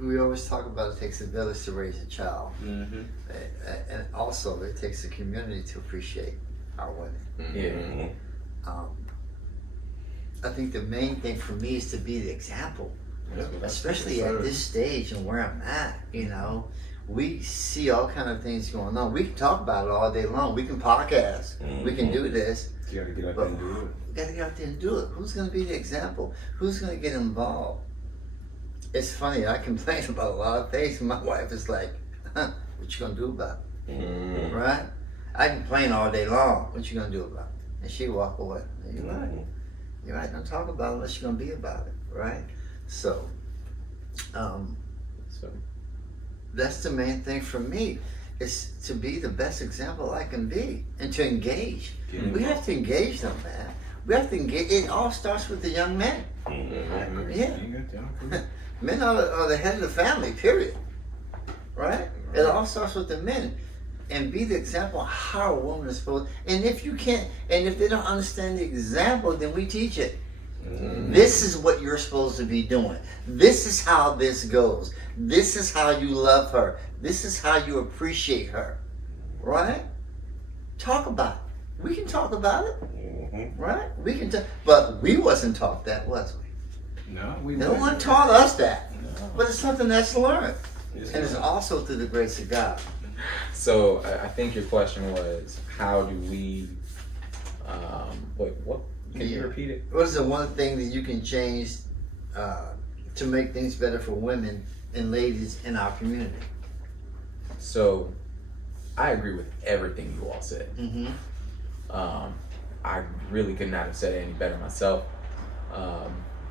We always talk about it takes a village to raise a child. And also it takes a community to appreciate our women. I think the main thing for me is to be the example. Especially at this stage and where I'm at, we see all kind of things going on. We can talk about it all day long. We can podcast. We can do this. You gotta get out there and do it. We gotta get out there and do it. Who's gonna be the example? Who's gonna get involved? It's funny, I complain about a lot of things, and my wife is like, what you gonna do about it? Right? I complain all day long. What you gonna do about it? And she walk away. You're right. You're right. Don't talk about it unless you're gonna be about it. Right? So, that's the main thing for me, is to be the best example I can be and to engage. We have to engage them, man. We have to engage. It all starts with the young men. Yeah. Men are the head of the family, period. Right? It all starts with the men. And be the example of how a woman is supposed. And if you can't, and if they don't understand the example, then we teach it. This is what you're supposed to be doing. This is how this goes. This is how you love her. This is how you appreciate her. Right? Talk about it. We can talk about it. Right? We can talk. But we wasn't taught that, was we? No one taught us that. But it's something that's learned. And it's also through the grace of God. So I think your question was, how do we? Wait, what? Can you repeat it? What is the one thing that you can change to make things better for women and ladies in our community? So, I agree with everything you all said. I really could not have said it any better myself.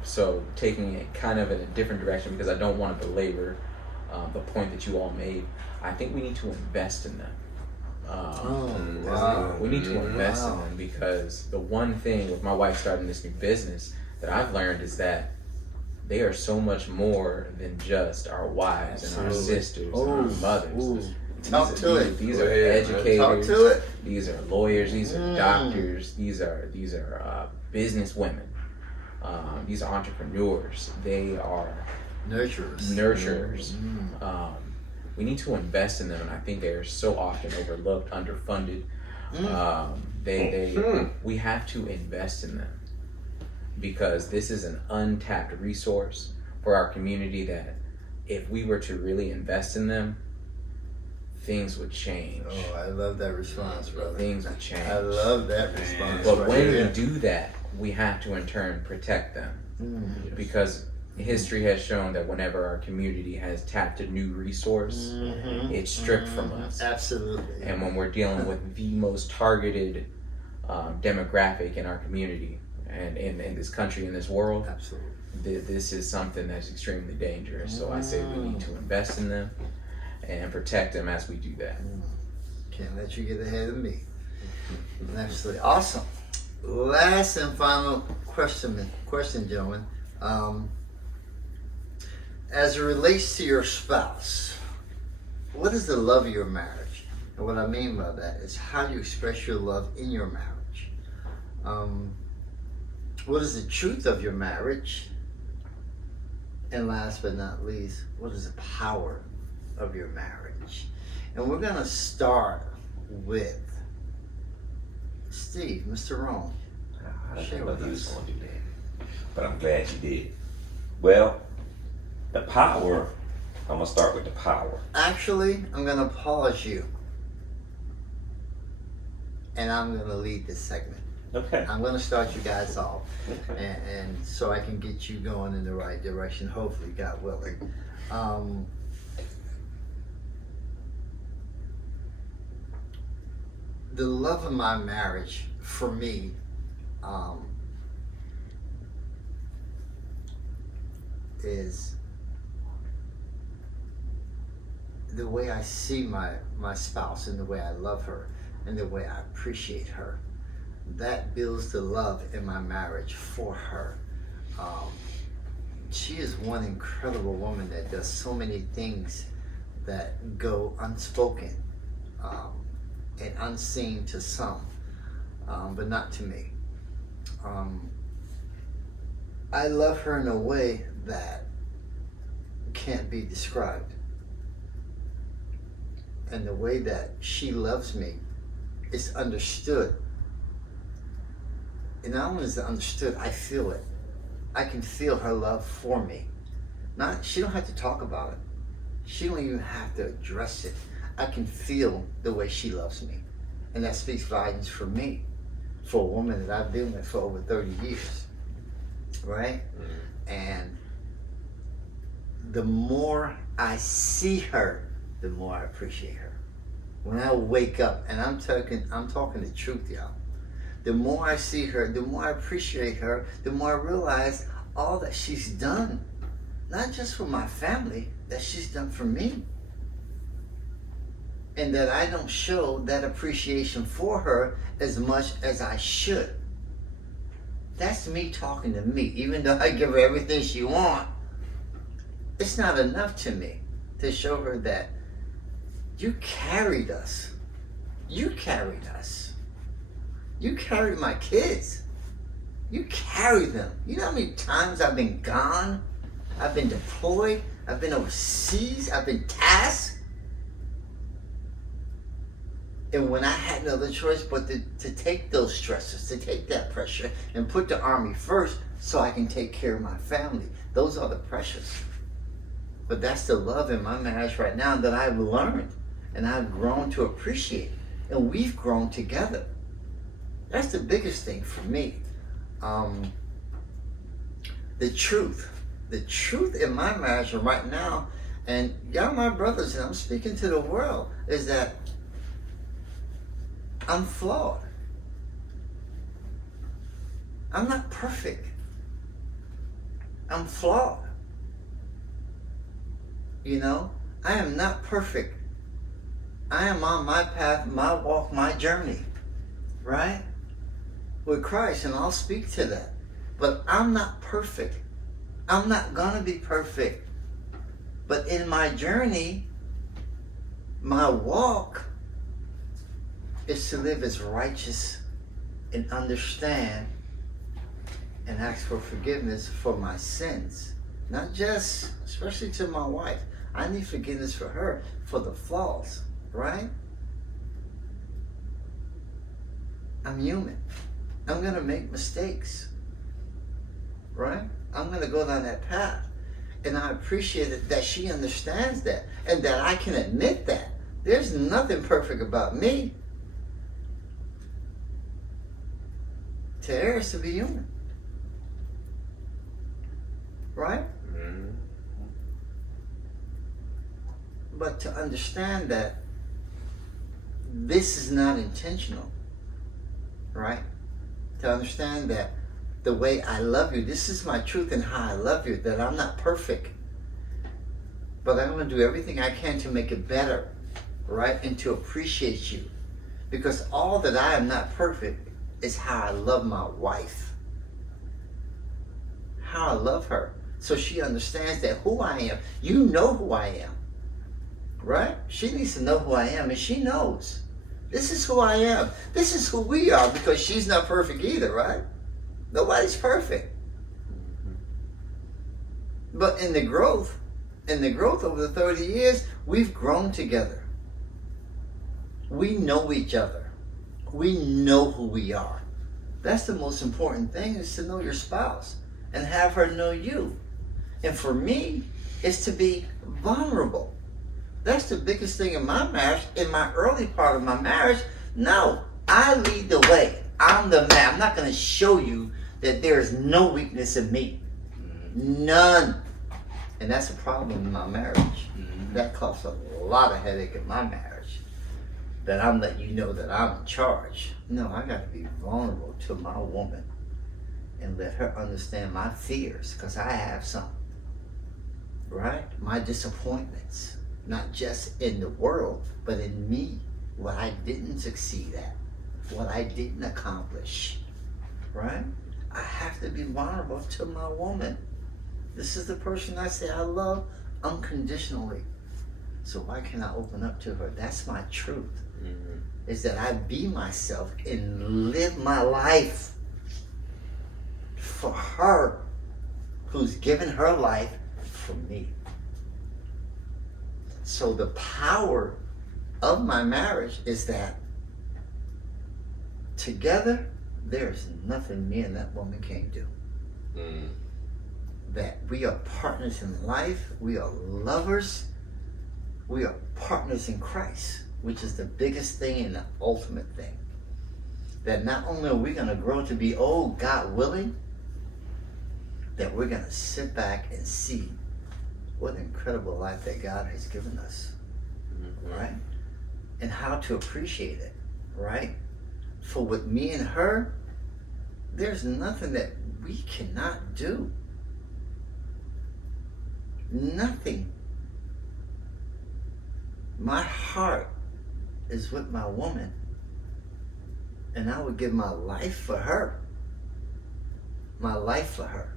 So, taking it kind of in a different direction, because I don't want to belabor the point that you all made, I think we need to invest in them. We need to invest in them, because the one thing with my wife starting this new business that I've learned is that they are so much more than just our wives and our sisters and our mothers. Talk to it. These are educators. Talk to it. These are lawyers. These are doctors. These are business women. These are entrepreneurs. They are nurturers. We need to invest in them, and I think they are so often overlooked, underfunded. We have to invest in them because this is an untapped resource for our community that if we were to really invest in them, things would change. Oh, I love that response, brother. Things would change. I love that response. But when we do that, we have to in turn protect them because history has shown that whenever our community has tapped a new resource, it's stripped from us. Absolutely. And when we're dealing with the most targeted demographic in our community and in this country, in this world, absolutely, this is something that's extremely dangerous. So I say we need to invest in them and protect them as we do that. Can't let you get ahead of me. Absolutely awesome. Last and final question, gentlemen. As it relates to your spouse, what is the love of your marriage? And what I mean by that is how you express your love in your marriage. What is the truth of your marriage? And last but not least, what is the power of your marriage? And we're going to start with Steve, Mr. Rome. I didn't know he was going to do that, but I'm glad you did. Well, the power, I'm going to start with the power. Actually, I'm going to pause you. And I'm going to lead this segment. Okay. I'm going to start you guys off. Okay. And so I can get you going in the right direction, hopefully, God willing. The love of my marriage, for me, is the way I see my spouse and the way I love her and the way I appreciate her. That builds the love in my marriage for her. She is one incredible woman that does so many things that go unspoken and unseen to some, but not to me. I love her in a way that can't be described. And the way that she loves me is understood. And not only is it understood, I feel it. I can feel her love for me. She don't have to talk about it. She don't even have to address it. I can feel the way she loves me. And that speaks volumes for me, for a woman that I've been with for over 30 years. Right? And the more I see her, the more I appreciate her. When I wake up, and I'm talking the truth, y'all. The more I see her, the more I appreciate her, the more I realize all that she's done. Not just for my family, that she's done for me. And that I don't show that appreciation for her as much as I should. That's me talking to me. Even though I give her everything she wants, it's not enough to me to show her that you carried us. You carried us. You carried my kids. You carried them. You know how many times I've been gone? I've been deployed. I've been overseas. I've been tasked. And when I had no other choice but to take those stresses, to take that pressure and put the army first so I can take care of my family. Those are the pressures. But that's the love in my marriage right now that I've learned and I've grown to appreciate. And we've grown together. That's the biggest thing for me. The truth in my marriage right now, and y'all my brothers, and I'm speaking to the world, is that I'm flawed. I'm not perfect. I'm flawed. You know, I am not perfect. I am on my path, my walk, my journey, right? With Christ, and I'll speak to that. But I'm not perfect. I'm not gonna be perfect. But in my journey, my walk is to live as righteous and understand and ask for forgiveness for my sins. Not just, especially to my wife. I need forgiveness for her, for the flaws, right? I'm human. I'm gonna make mistakes, right? I'm gonna go down that path. And I appreciate it that she understands that and that I can admit that. There's nothing perfect about me. To err is to be human. Right? Mm-hmm. But to understand that this is not intentional. Right? To understand that the way I love you, this is my truth and how I love you, that I'm not perfect. But I'm going to do everything I can to make it better, right? And to appreciate you. Because all that I am not perfect is how I love my wife. How I love her. So she understands that who I am, you know who I am, right? She needs to know who I am, and she knows. This is who I am. This is who we are, because she's not perfect either, right? Nobody's perfect. But in the growth over the 30 years, we've grown together. We know each other. We know who we are. That's the most important thing, is to know your spouse and have her know you. And for me, it's to be vulnerable. That's the biggest thing in my marriage. In my early part of my marriage, no, I lead the way. I'm the man. I'm not going to show you that there is no weakness in me. None. And that's a problem in my marriage. That caused a lot of headache in my marriage. That I'm letting you know that I'm in charge. No, I got to be vulnerable to my woman and let her understand my fears, because I have some. Right? My disappointments. Not just in the world, but in me. What I didn't succeed at. What I didn't accomplish. Right? I have to be vulnerable to my woman. This is the person I say I love unconditionally. So why can't I open up to her? That's my truth. Mm-hmm. Is that I be myself and live my life for her, who's given her life for me. So the power of my marriage is that together, there's nothing me and that woman can't do. Mm. That we are partners in life, we are lovers, we are partners in Christ, which is the biggest thing and the ultimate thing. That not only are we going to grow to be old, God willing, that we're going to sit back and see what an incredible life that God has given us, right? And how to appreciate it, right? For with me and her, there's nothing that we cannot do. Nothing. My heart is with my woman, and I would give my life for her. My life for her.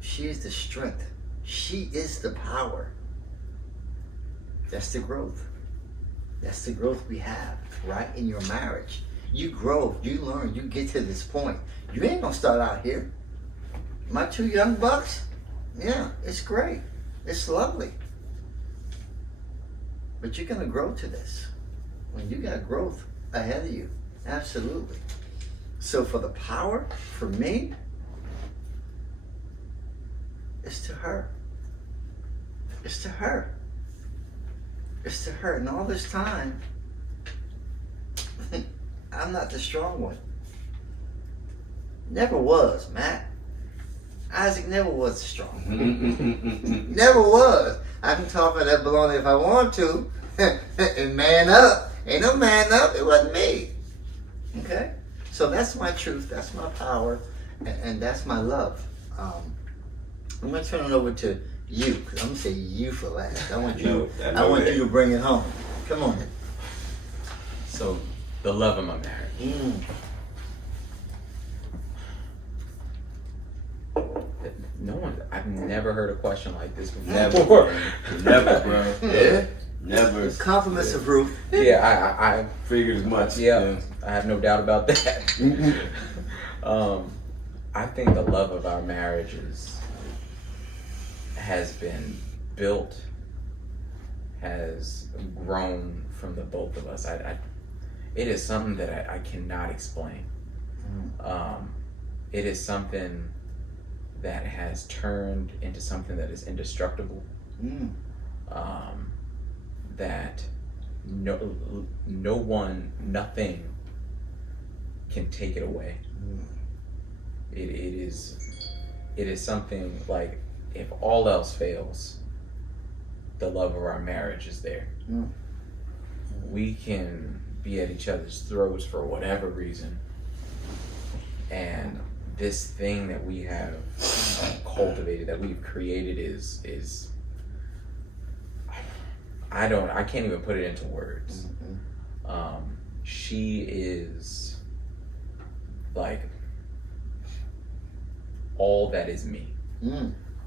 She is the strength. She is the power. That's the growth. That's the growth we have, right? In your marriage. You grow, you learn, you get to this point. You ain't gonna start out here. My two young bucks, yeah, it's great. It's lovely. But you're gonna grow to this. When you got growth ahead of you. Absolutely. So for the power, for me, it's to her. It's to her. It's to her. And all this time, I'm not the strong one. Never was, Matt. Isaac never was the strong one. Never was. I can talk about that baloney if I want to. And man up. Ain't no man up. It wasn't me. Okay? So that's my truth. That's my power. And that's my love. I'm going to turn it over to you, because I'm going to say you for last. I want you to bring it home. Come on. So, the love of my marriage. I've never heard a question like this before. Never, bro. Yeah. Never. Compliments of Ruth. Yeah, I Figured as much. yeah, I have no doubt about that. I think the love of our marriages has been built, has grown from the both of us. It is something that I cannot explain. It is something that has turned into something that is indestructible. That no one, nothing can take it away. It is something like, if all else fails, the love of our marriage is there. We can be at each other's throats for whatever reason, and this thing that we have cultivated, that we've created, is I can't even put it into words. She is like all that is me.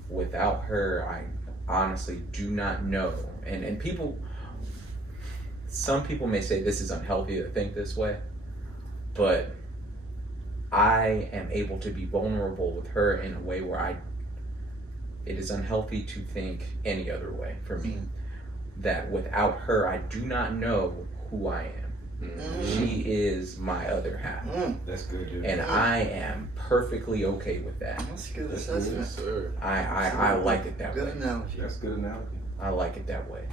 Without her, I honestly do not know. And some people may say this is unhealthy to think this way, but I am able to be vulnerable with her in a way where it is unhealthy to think any other way for me. That without her, I do not know who I am. She is my other half. That's good, dude. And I am perfectly okay with that. That's good. That's That's good. Yes, sir. I like it that good way. analogy. That's good analogy. I like it that way.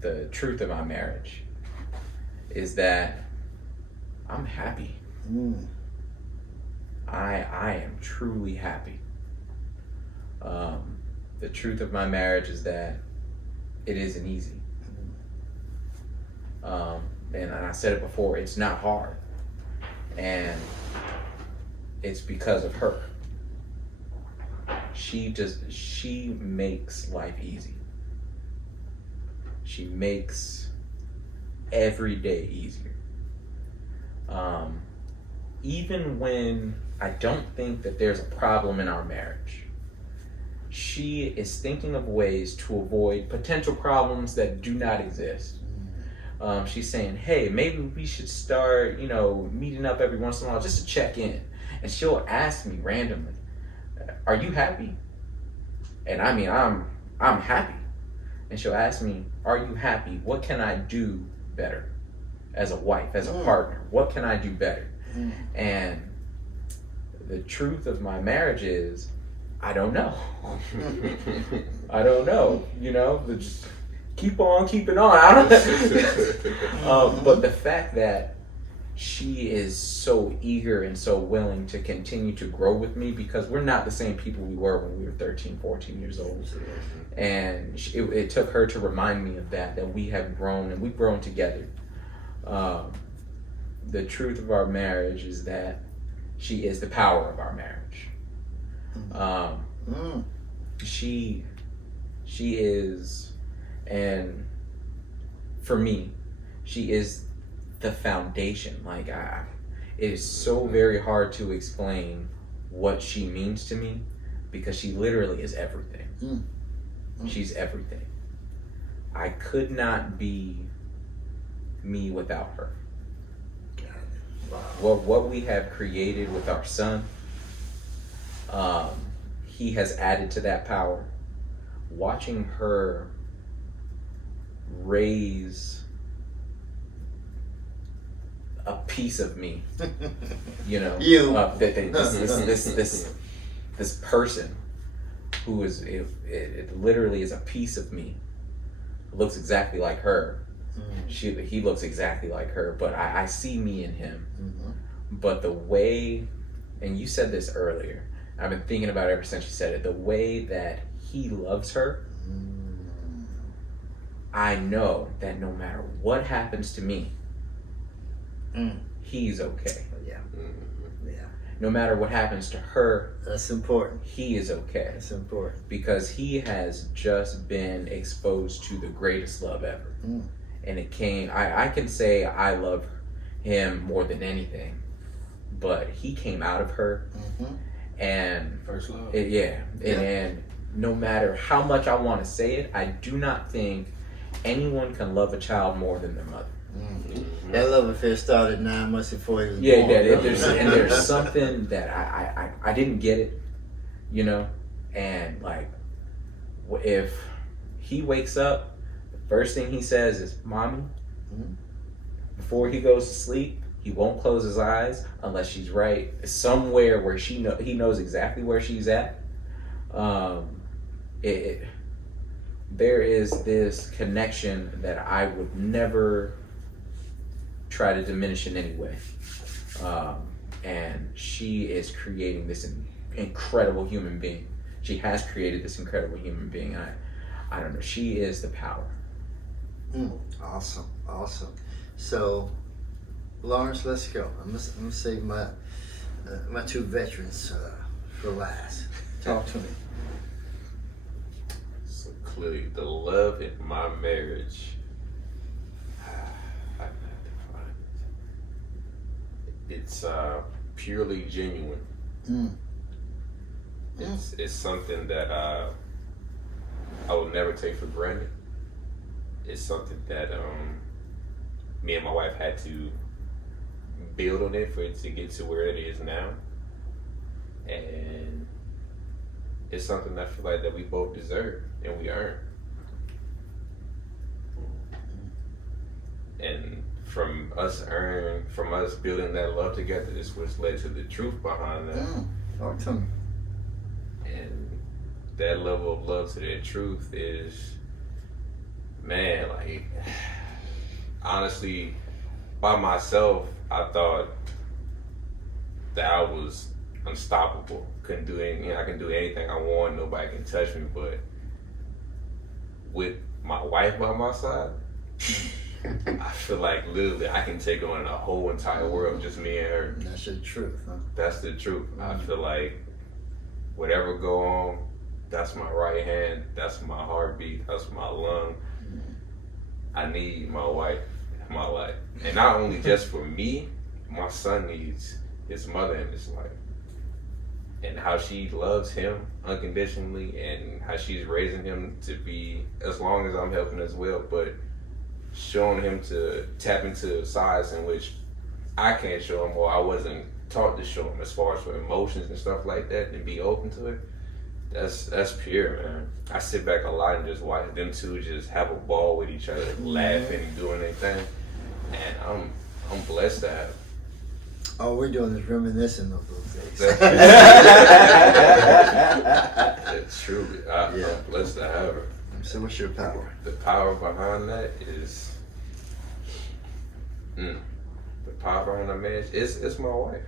The truth of my marriage is that I'm happy. I am truly happy. The truth of my marriage is that it isn't easy. And I said it before, it's not hard. And it's because of her. She makes life easy. She makes every day easier. Even when I don't think that there's a problem in our marriage, she is thinking of ways to avoid potential problems that do not exist. She's saying, hey, maybe we should start, meeting up every once in a while just to check in. And she'll ask me randomly, are you happy? And I mean, I'm happy. And she'll ask me, are you happy? What can I do better as a wife, as a partner? What can I do better? And the truth of my marriage is, I don't know. I don't know. Just keep on keeping on. I don't know. But the fact that she is so eager and so willing to continue to grow with me, because we're not the same people we were when we were 13, 14 years old. And it took her to remind me of that we have grown, and we've grown together. The truth of our marriage is that she is the power of our marriage. She is, and for me, she is the foundation. Like it is so very hard to explain what she means to me, because she literally is everything. She's everything. I could not be me without her. Wow. What we have created with our son, he has added to that power. Watching her raise a piece of me, this person who is it literally is a piece of me. Looks exactly like her. He looks exactly like her, but I see me in him. But the way, and you said this earlier, I've been thinking about it ever since you said it, the way that he loves her, I know that no matter what happens to me, he's okay. Yeah. No matter what happens to her, That's important. he is okay. That's important. Because he has just been exposed to the greatest love ever. And it came, I can say I love him more than anything, but he came out of her, And First love. And no matter how much I want to say it, I do not think anyone can love a child more than their mother. Mm-hmm. That love affair started 9 months before he was born. There's something that I didn't get it, you know, and like if he wakes up, the first thing he says is "mommy." Mm-hmm. Before Before he goes to sleep, he won't close his eyes unless she's right somewhere where he knows exactly where she's at. There is this connection that I would never try to diminish in any way. And she is creating this incredible human being. She has created this incredible human being. I don't know. She is the power. Awesome. So, Lawrence, let's go. I'm gonna save my two veterans for last. Talk to me. So clearly, the love in my marriage, I don't have to find it. It's purely genuine. It's something that I will never take for granted. It's something that me and my wife had to build on it for it to get to where it is now. And it's something I feel like that we both deserve and we earn. And from us building that love together, is what's led to the truth behind that. Talk to me. And that level of love to that truth is, man, like, honestly, by myself, I thought that I was unstoppable. Couldn't do anything. I can do anything I want. Nobody can touch me. But with my wife by my side, I feel like literally I can take on a whole entire world, just me and her. That's the truth, huh? That's the truth. I feel like whatever go on, that's my right hand. That's my heartbeat. That's my lung. I need my wife in my life. And not only just for me, my son needs his mother in his life. And how she loves him unconditionally and how she's raising him to be, as long as I'm helping as well, but showing him to tap into sides in which I can't show him or I wasn't taught to show him, as far as for emotions and stuff like that, and be open to it. That's pure, man. I sit back a lot and just watch them two just have a ball with each other, laughing and doing their thing. And I'm blessed to have. All we're doing is reminiscing of those days. It's true. I'm blessed to have her. So what's your power? The power behind that is the power behind that marriage. It's my wife.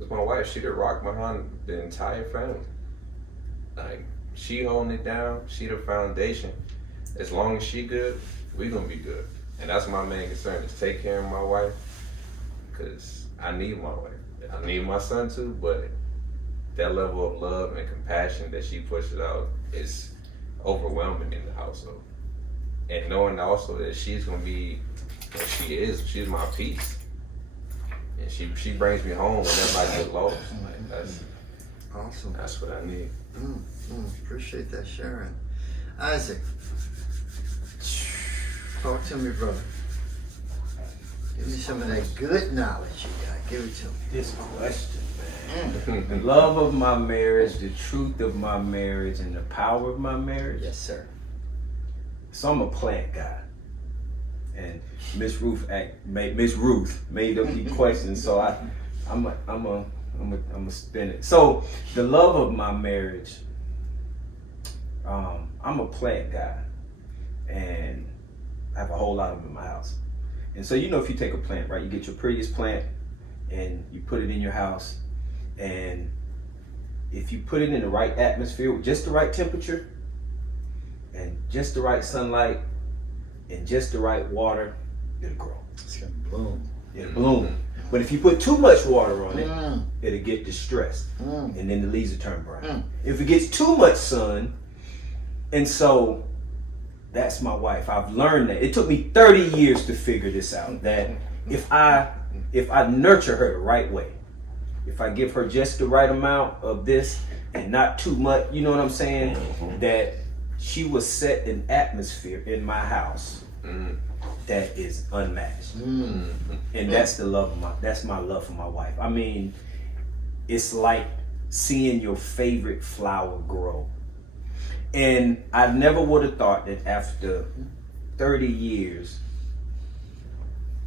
It's my wife. She the rock behind the entire family. Like, she holding it down. She the foundation. As long as she good, we gonna be good. And that's my main concern, is take care of my wife, because I need my wife. I need my son too, but that level of love and compassion that she pushes out is overwhelming in the household. And knowing also that she's gonna be what she is, she's my peace. And she brings me home whenever I get lost. Like, that's awesome. That's what I need. Appreciate that, Sharon. Isaac, talk to me, brother. Give me some of that good knowledge you got. Give it to me. This question, man. The love of my marriage, the truth of my marriage, and the power of my marriage. Yes, sir. So I'm a plant guy. And Miss Ruth made up the question, so I'm a spin it. So the love of my marriage, I'm a plant guy, and I have a whole lot of them in my house. And so, you know, if you take a plant, right, you get your prettiest plant and you put it in your house, and if you put it in the right atmosphere with just the right temperature and just the right sunlight and just the right water, it'll grow. It's gonna bloom. It'll bloom. But if you put too much water on it, it'll get distressed, and then the leaves will turn brown. If it gets too much sun, and so that's my wife. I've learned that. It took me 30 years to figure this out, that if I nurture her the right way, if I give her just the right amount of this and not too much, you know what I'm saying? That she will set an atmosphere in my house that is unmatched. And that's the love of that's my love for my wife. I mean, it's like seeing your favorite flower grow. And I never would have thought that after 30 years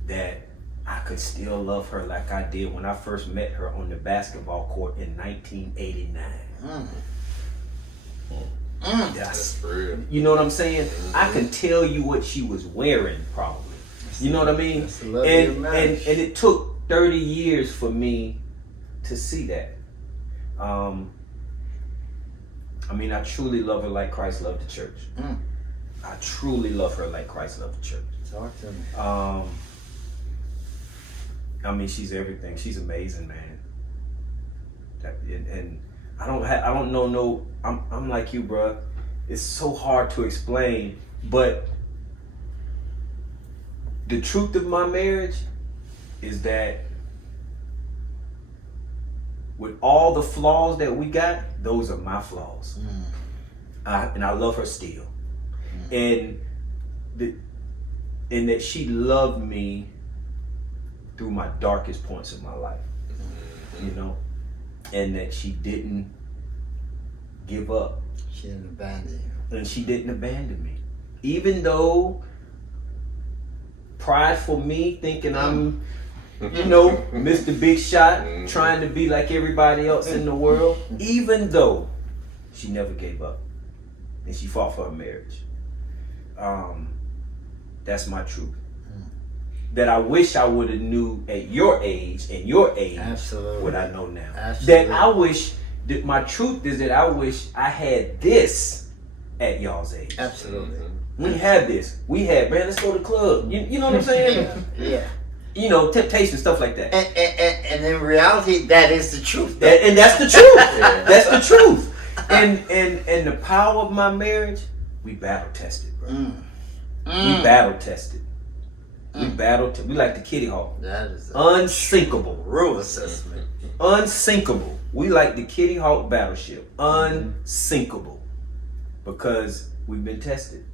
that I could still love her like I did when I first met her on the basketball court in 1989. That's real. You know what I'm saying? I can tell you what she was wearing, probably. You know what I mean? That's the love of your marriage. And it took 30 years for me to see that. I mean, I truly love her like Christ loved the church. I truly love her like Christ loved the church. Talk to me. I mean, she's everything. She's amazing, man. And I don't know. No, I'm like you, bruh. It's so hard to explain, but the truth of my marriage is that with all the flaws that we got, those are my flaws. And I love her still. And that she loved me through my darkest points of my life. You know? And that she didn't give up. She didn't abandon you. And she didn't abandon me. Even though prideful me thinking I'm, you know, Mr. Big Shot, trying to be like everybody else in the world, even though she never gave up. And she fought for her marriage. That's my truth. That I wish I would have knew at your age Absolutely. what I know now. Absolutely. That I wish that my truth is that I wish I had this at y'all's age. Absolutely. We had this. We had, man, let's go to the club. You know what I'm saying? Yeah. You know, temptation, stuff like that. And in reality, that is the truth. And that's the truth. That's the truth. And the power of my marriage, we battle tested, bro. We battle tested. We like the Kitty Hawk. That is Unsinkable. real assessment. Unsinkable. We like the Kitty Hawk battleship. Unsinkable. Because we've been tested.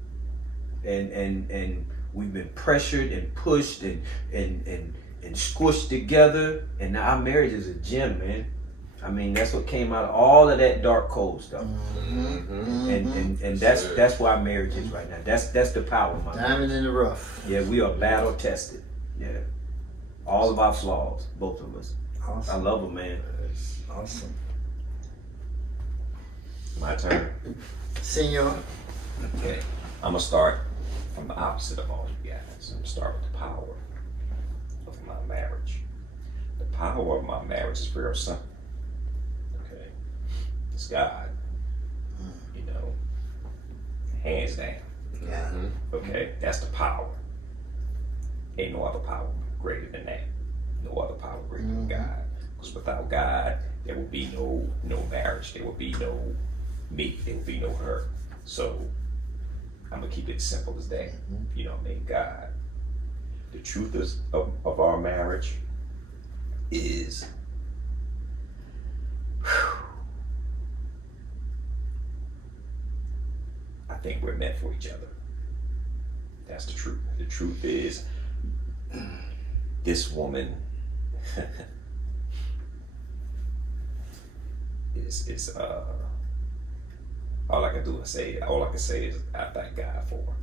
And we've been pressured and pushed and squished together. And now our marriage is a gem, man. I mean, that's what came out of all of that dark cold stuff. And that's why marriage is right now. That's the power of my marriage. Diamond in the rough. Yeah, we are battle tested. Yeah. All of our flaws, both of us. Awesome. I love them, man. Awesome. My turn. Senor. Okay. I'm gonna start from the opposite of all you guys. I'm gonna start with the power of my marriage. The power of my marriage is real simple. Okay. It's God. You know, hands down. Yeah. Okay, that's the power. Ain't no other power greater than that. No other power greater than God. Because without God, there will be no marriage. There will be no me. There will be no her. So I'm gonna keep it simple as that. You know, name God. The truth is of our marriage is I think we're meant for each other. That's the truth. The truth is this woman is all I can say is I thank God for her.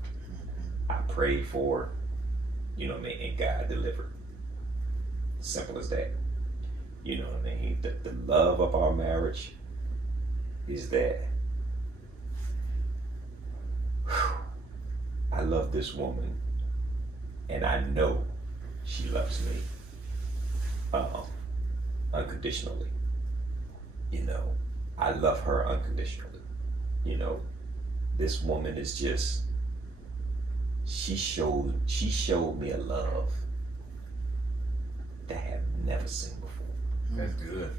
I prayed for her, you know what I mean, and God delivered. Simple as that. You know what I mean? The love of our marriage is that I love this woman and I know she loves me unconditionally. You know, I love her unconditionally. You know, this woman is just, she showed me a love that I have never seen before. That's good.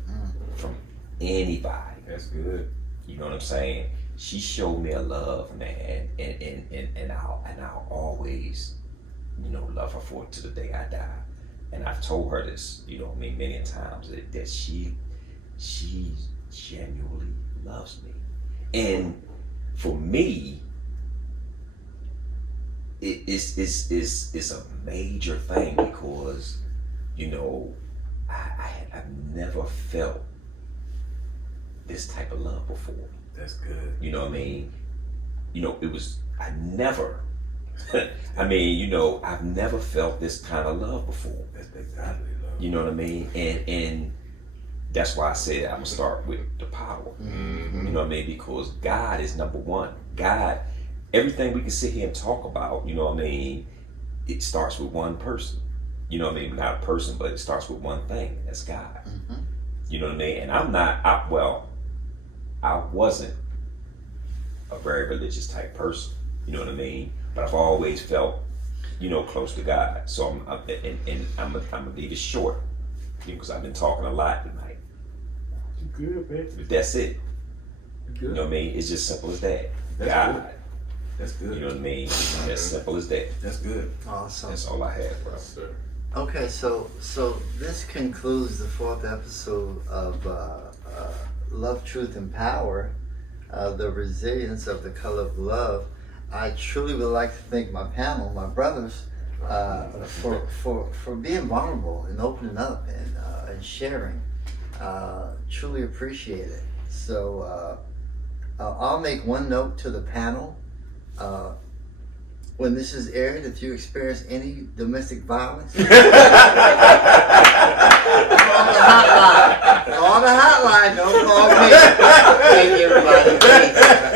From anybody. That's good. You know what I'm saying? She showed me a love, man, and I'll always, you know, love her for to the day I die. and I've told her this, you know what I mean, many times, that she genuinely loves me. And for me, it's a major thing because, you know, I've never felt this type of love before. That's good. You know what I mean? You know, I never, I mean, you know, I've never felt this kind of love before. That's exactly love. You know what I mean? And that's why I said I'm gonna start with the power. Mm-hmm. You know what I mean? Because God is number one. God, everything we can sit here and talk about, you know what I mean, it starts with one person. You know what I mean? Not a person, but it starts with one thing. That's God. Mm-hmm. You know what I mean? And I wasn't a very religious type person. You know what I mean? But I've always felt, you know, close to God. So I'm gonna leave it short because I've been talking a lot tonight. Good, man. But that's it. Good. You know what I mean? It's just simple as that. That's God. good. That's good. You know what I mean? As simple as that. That's good. Awesome. That's all I have, bro. Yes, sir. Okay, so this concludes the 4th episode of Love, Truth, and Power, the resilience of the color of love. I truly would like to thank my panel, my brothers, for being vulnerable and opening up and sharing. Truly appreciate it. So I'll make one note to the panel. When this is aired, if you experience any domestic violence, call the hotline. Call the hotline. Don't call me. Thank you, everybody. Peace.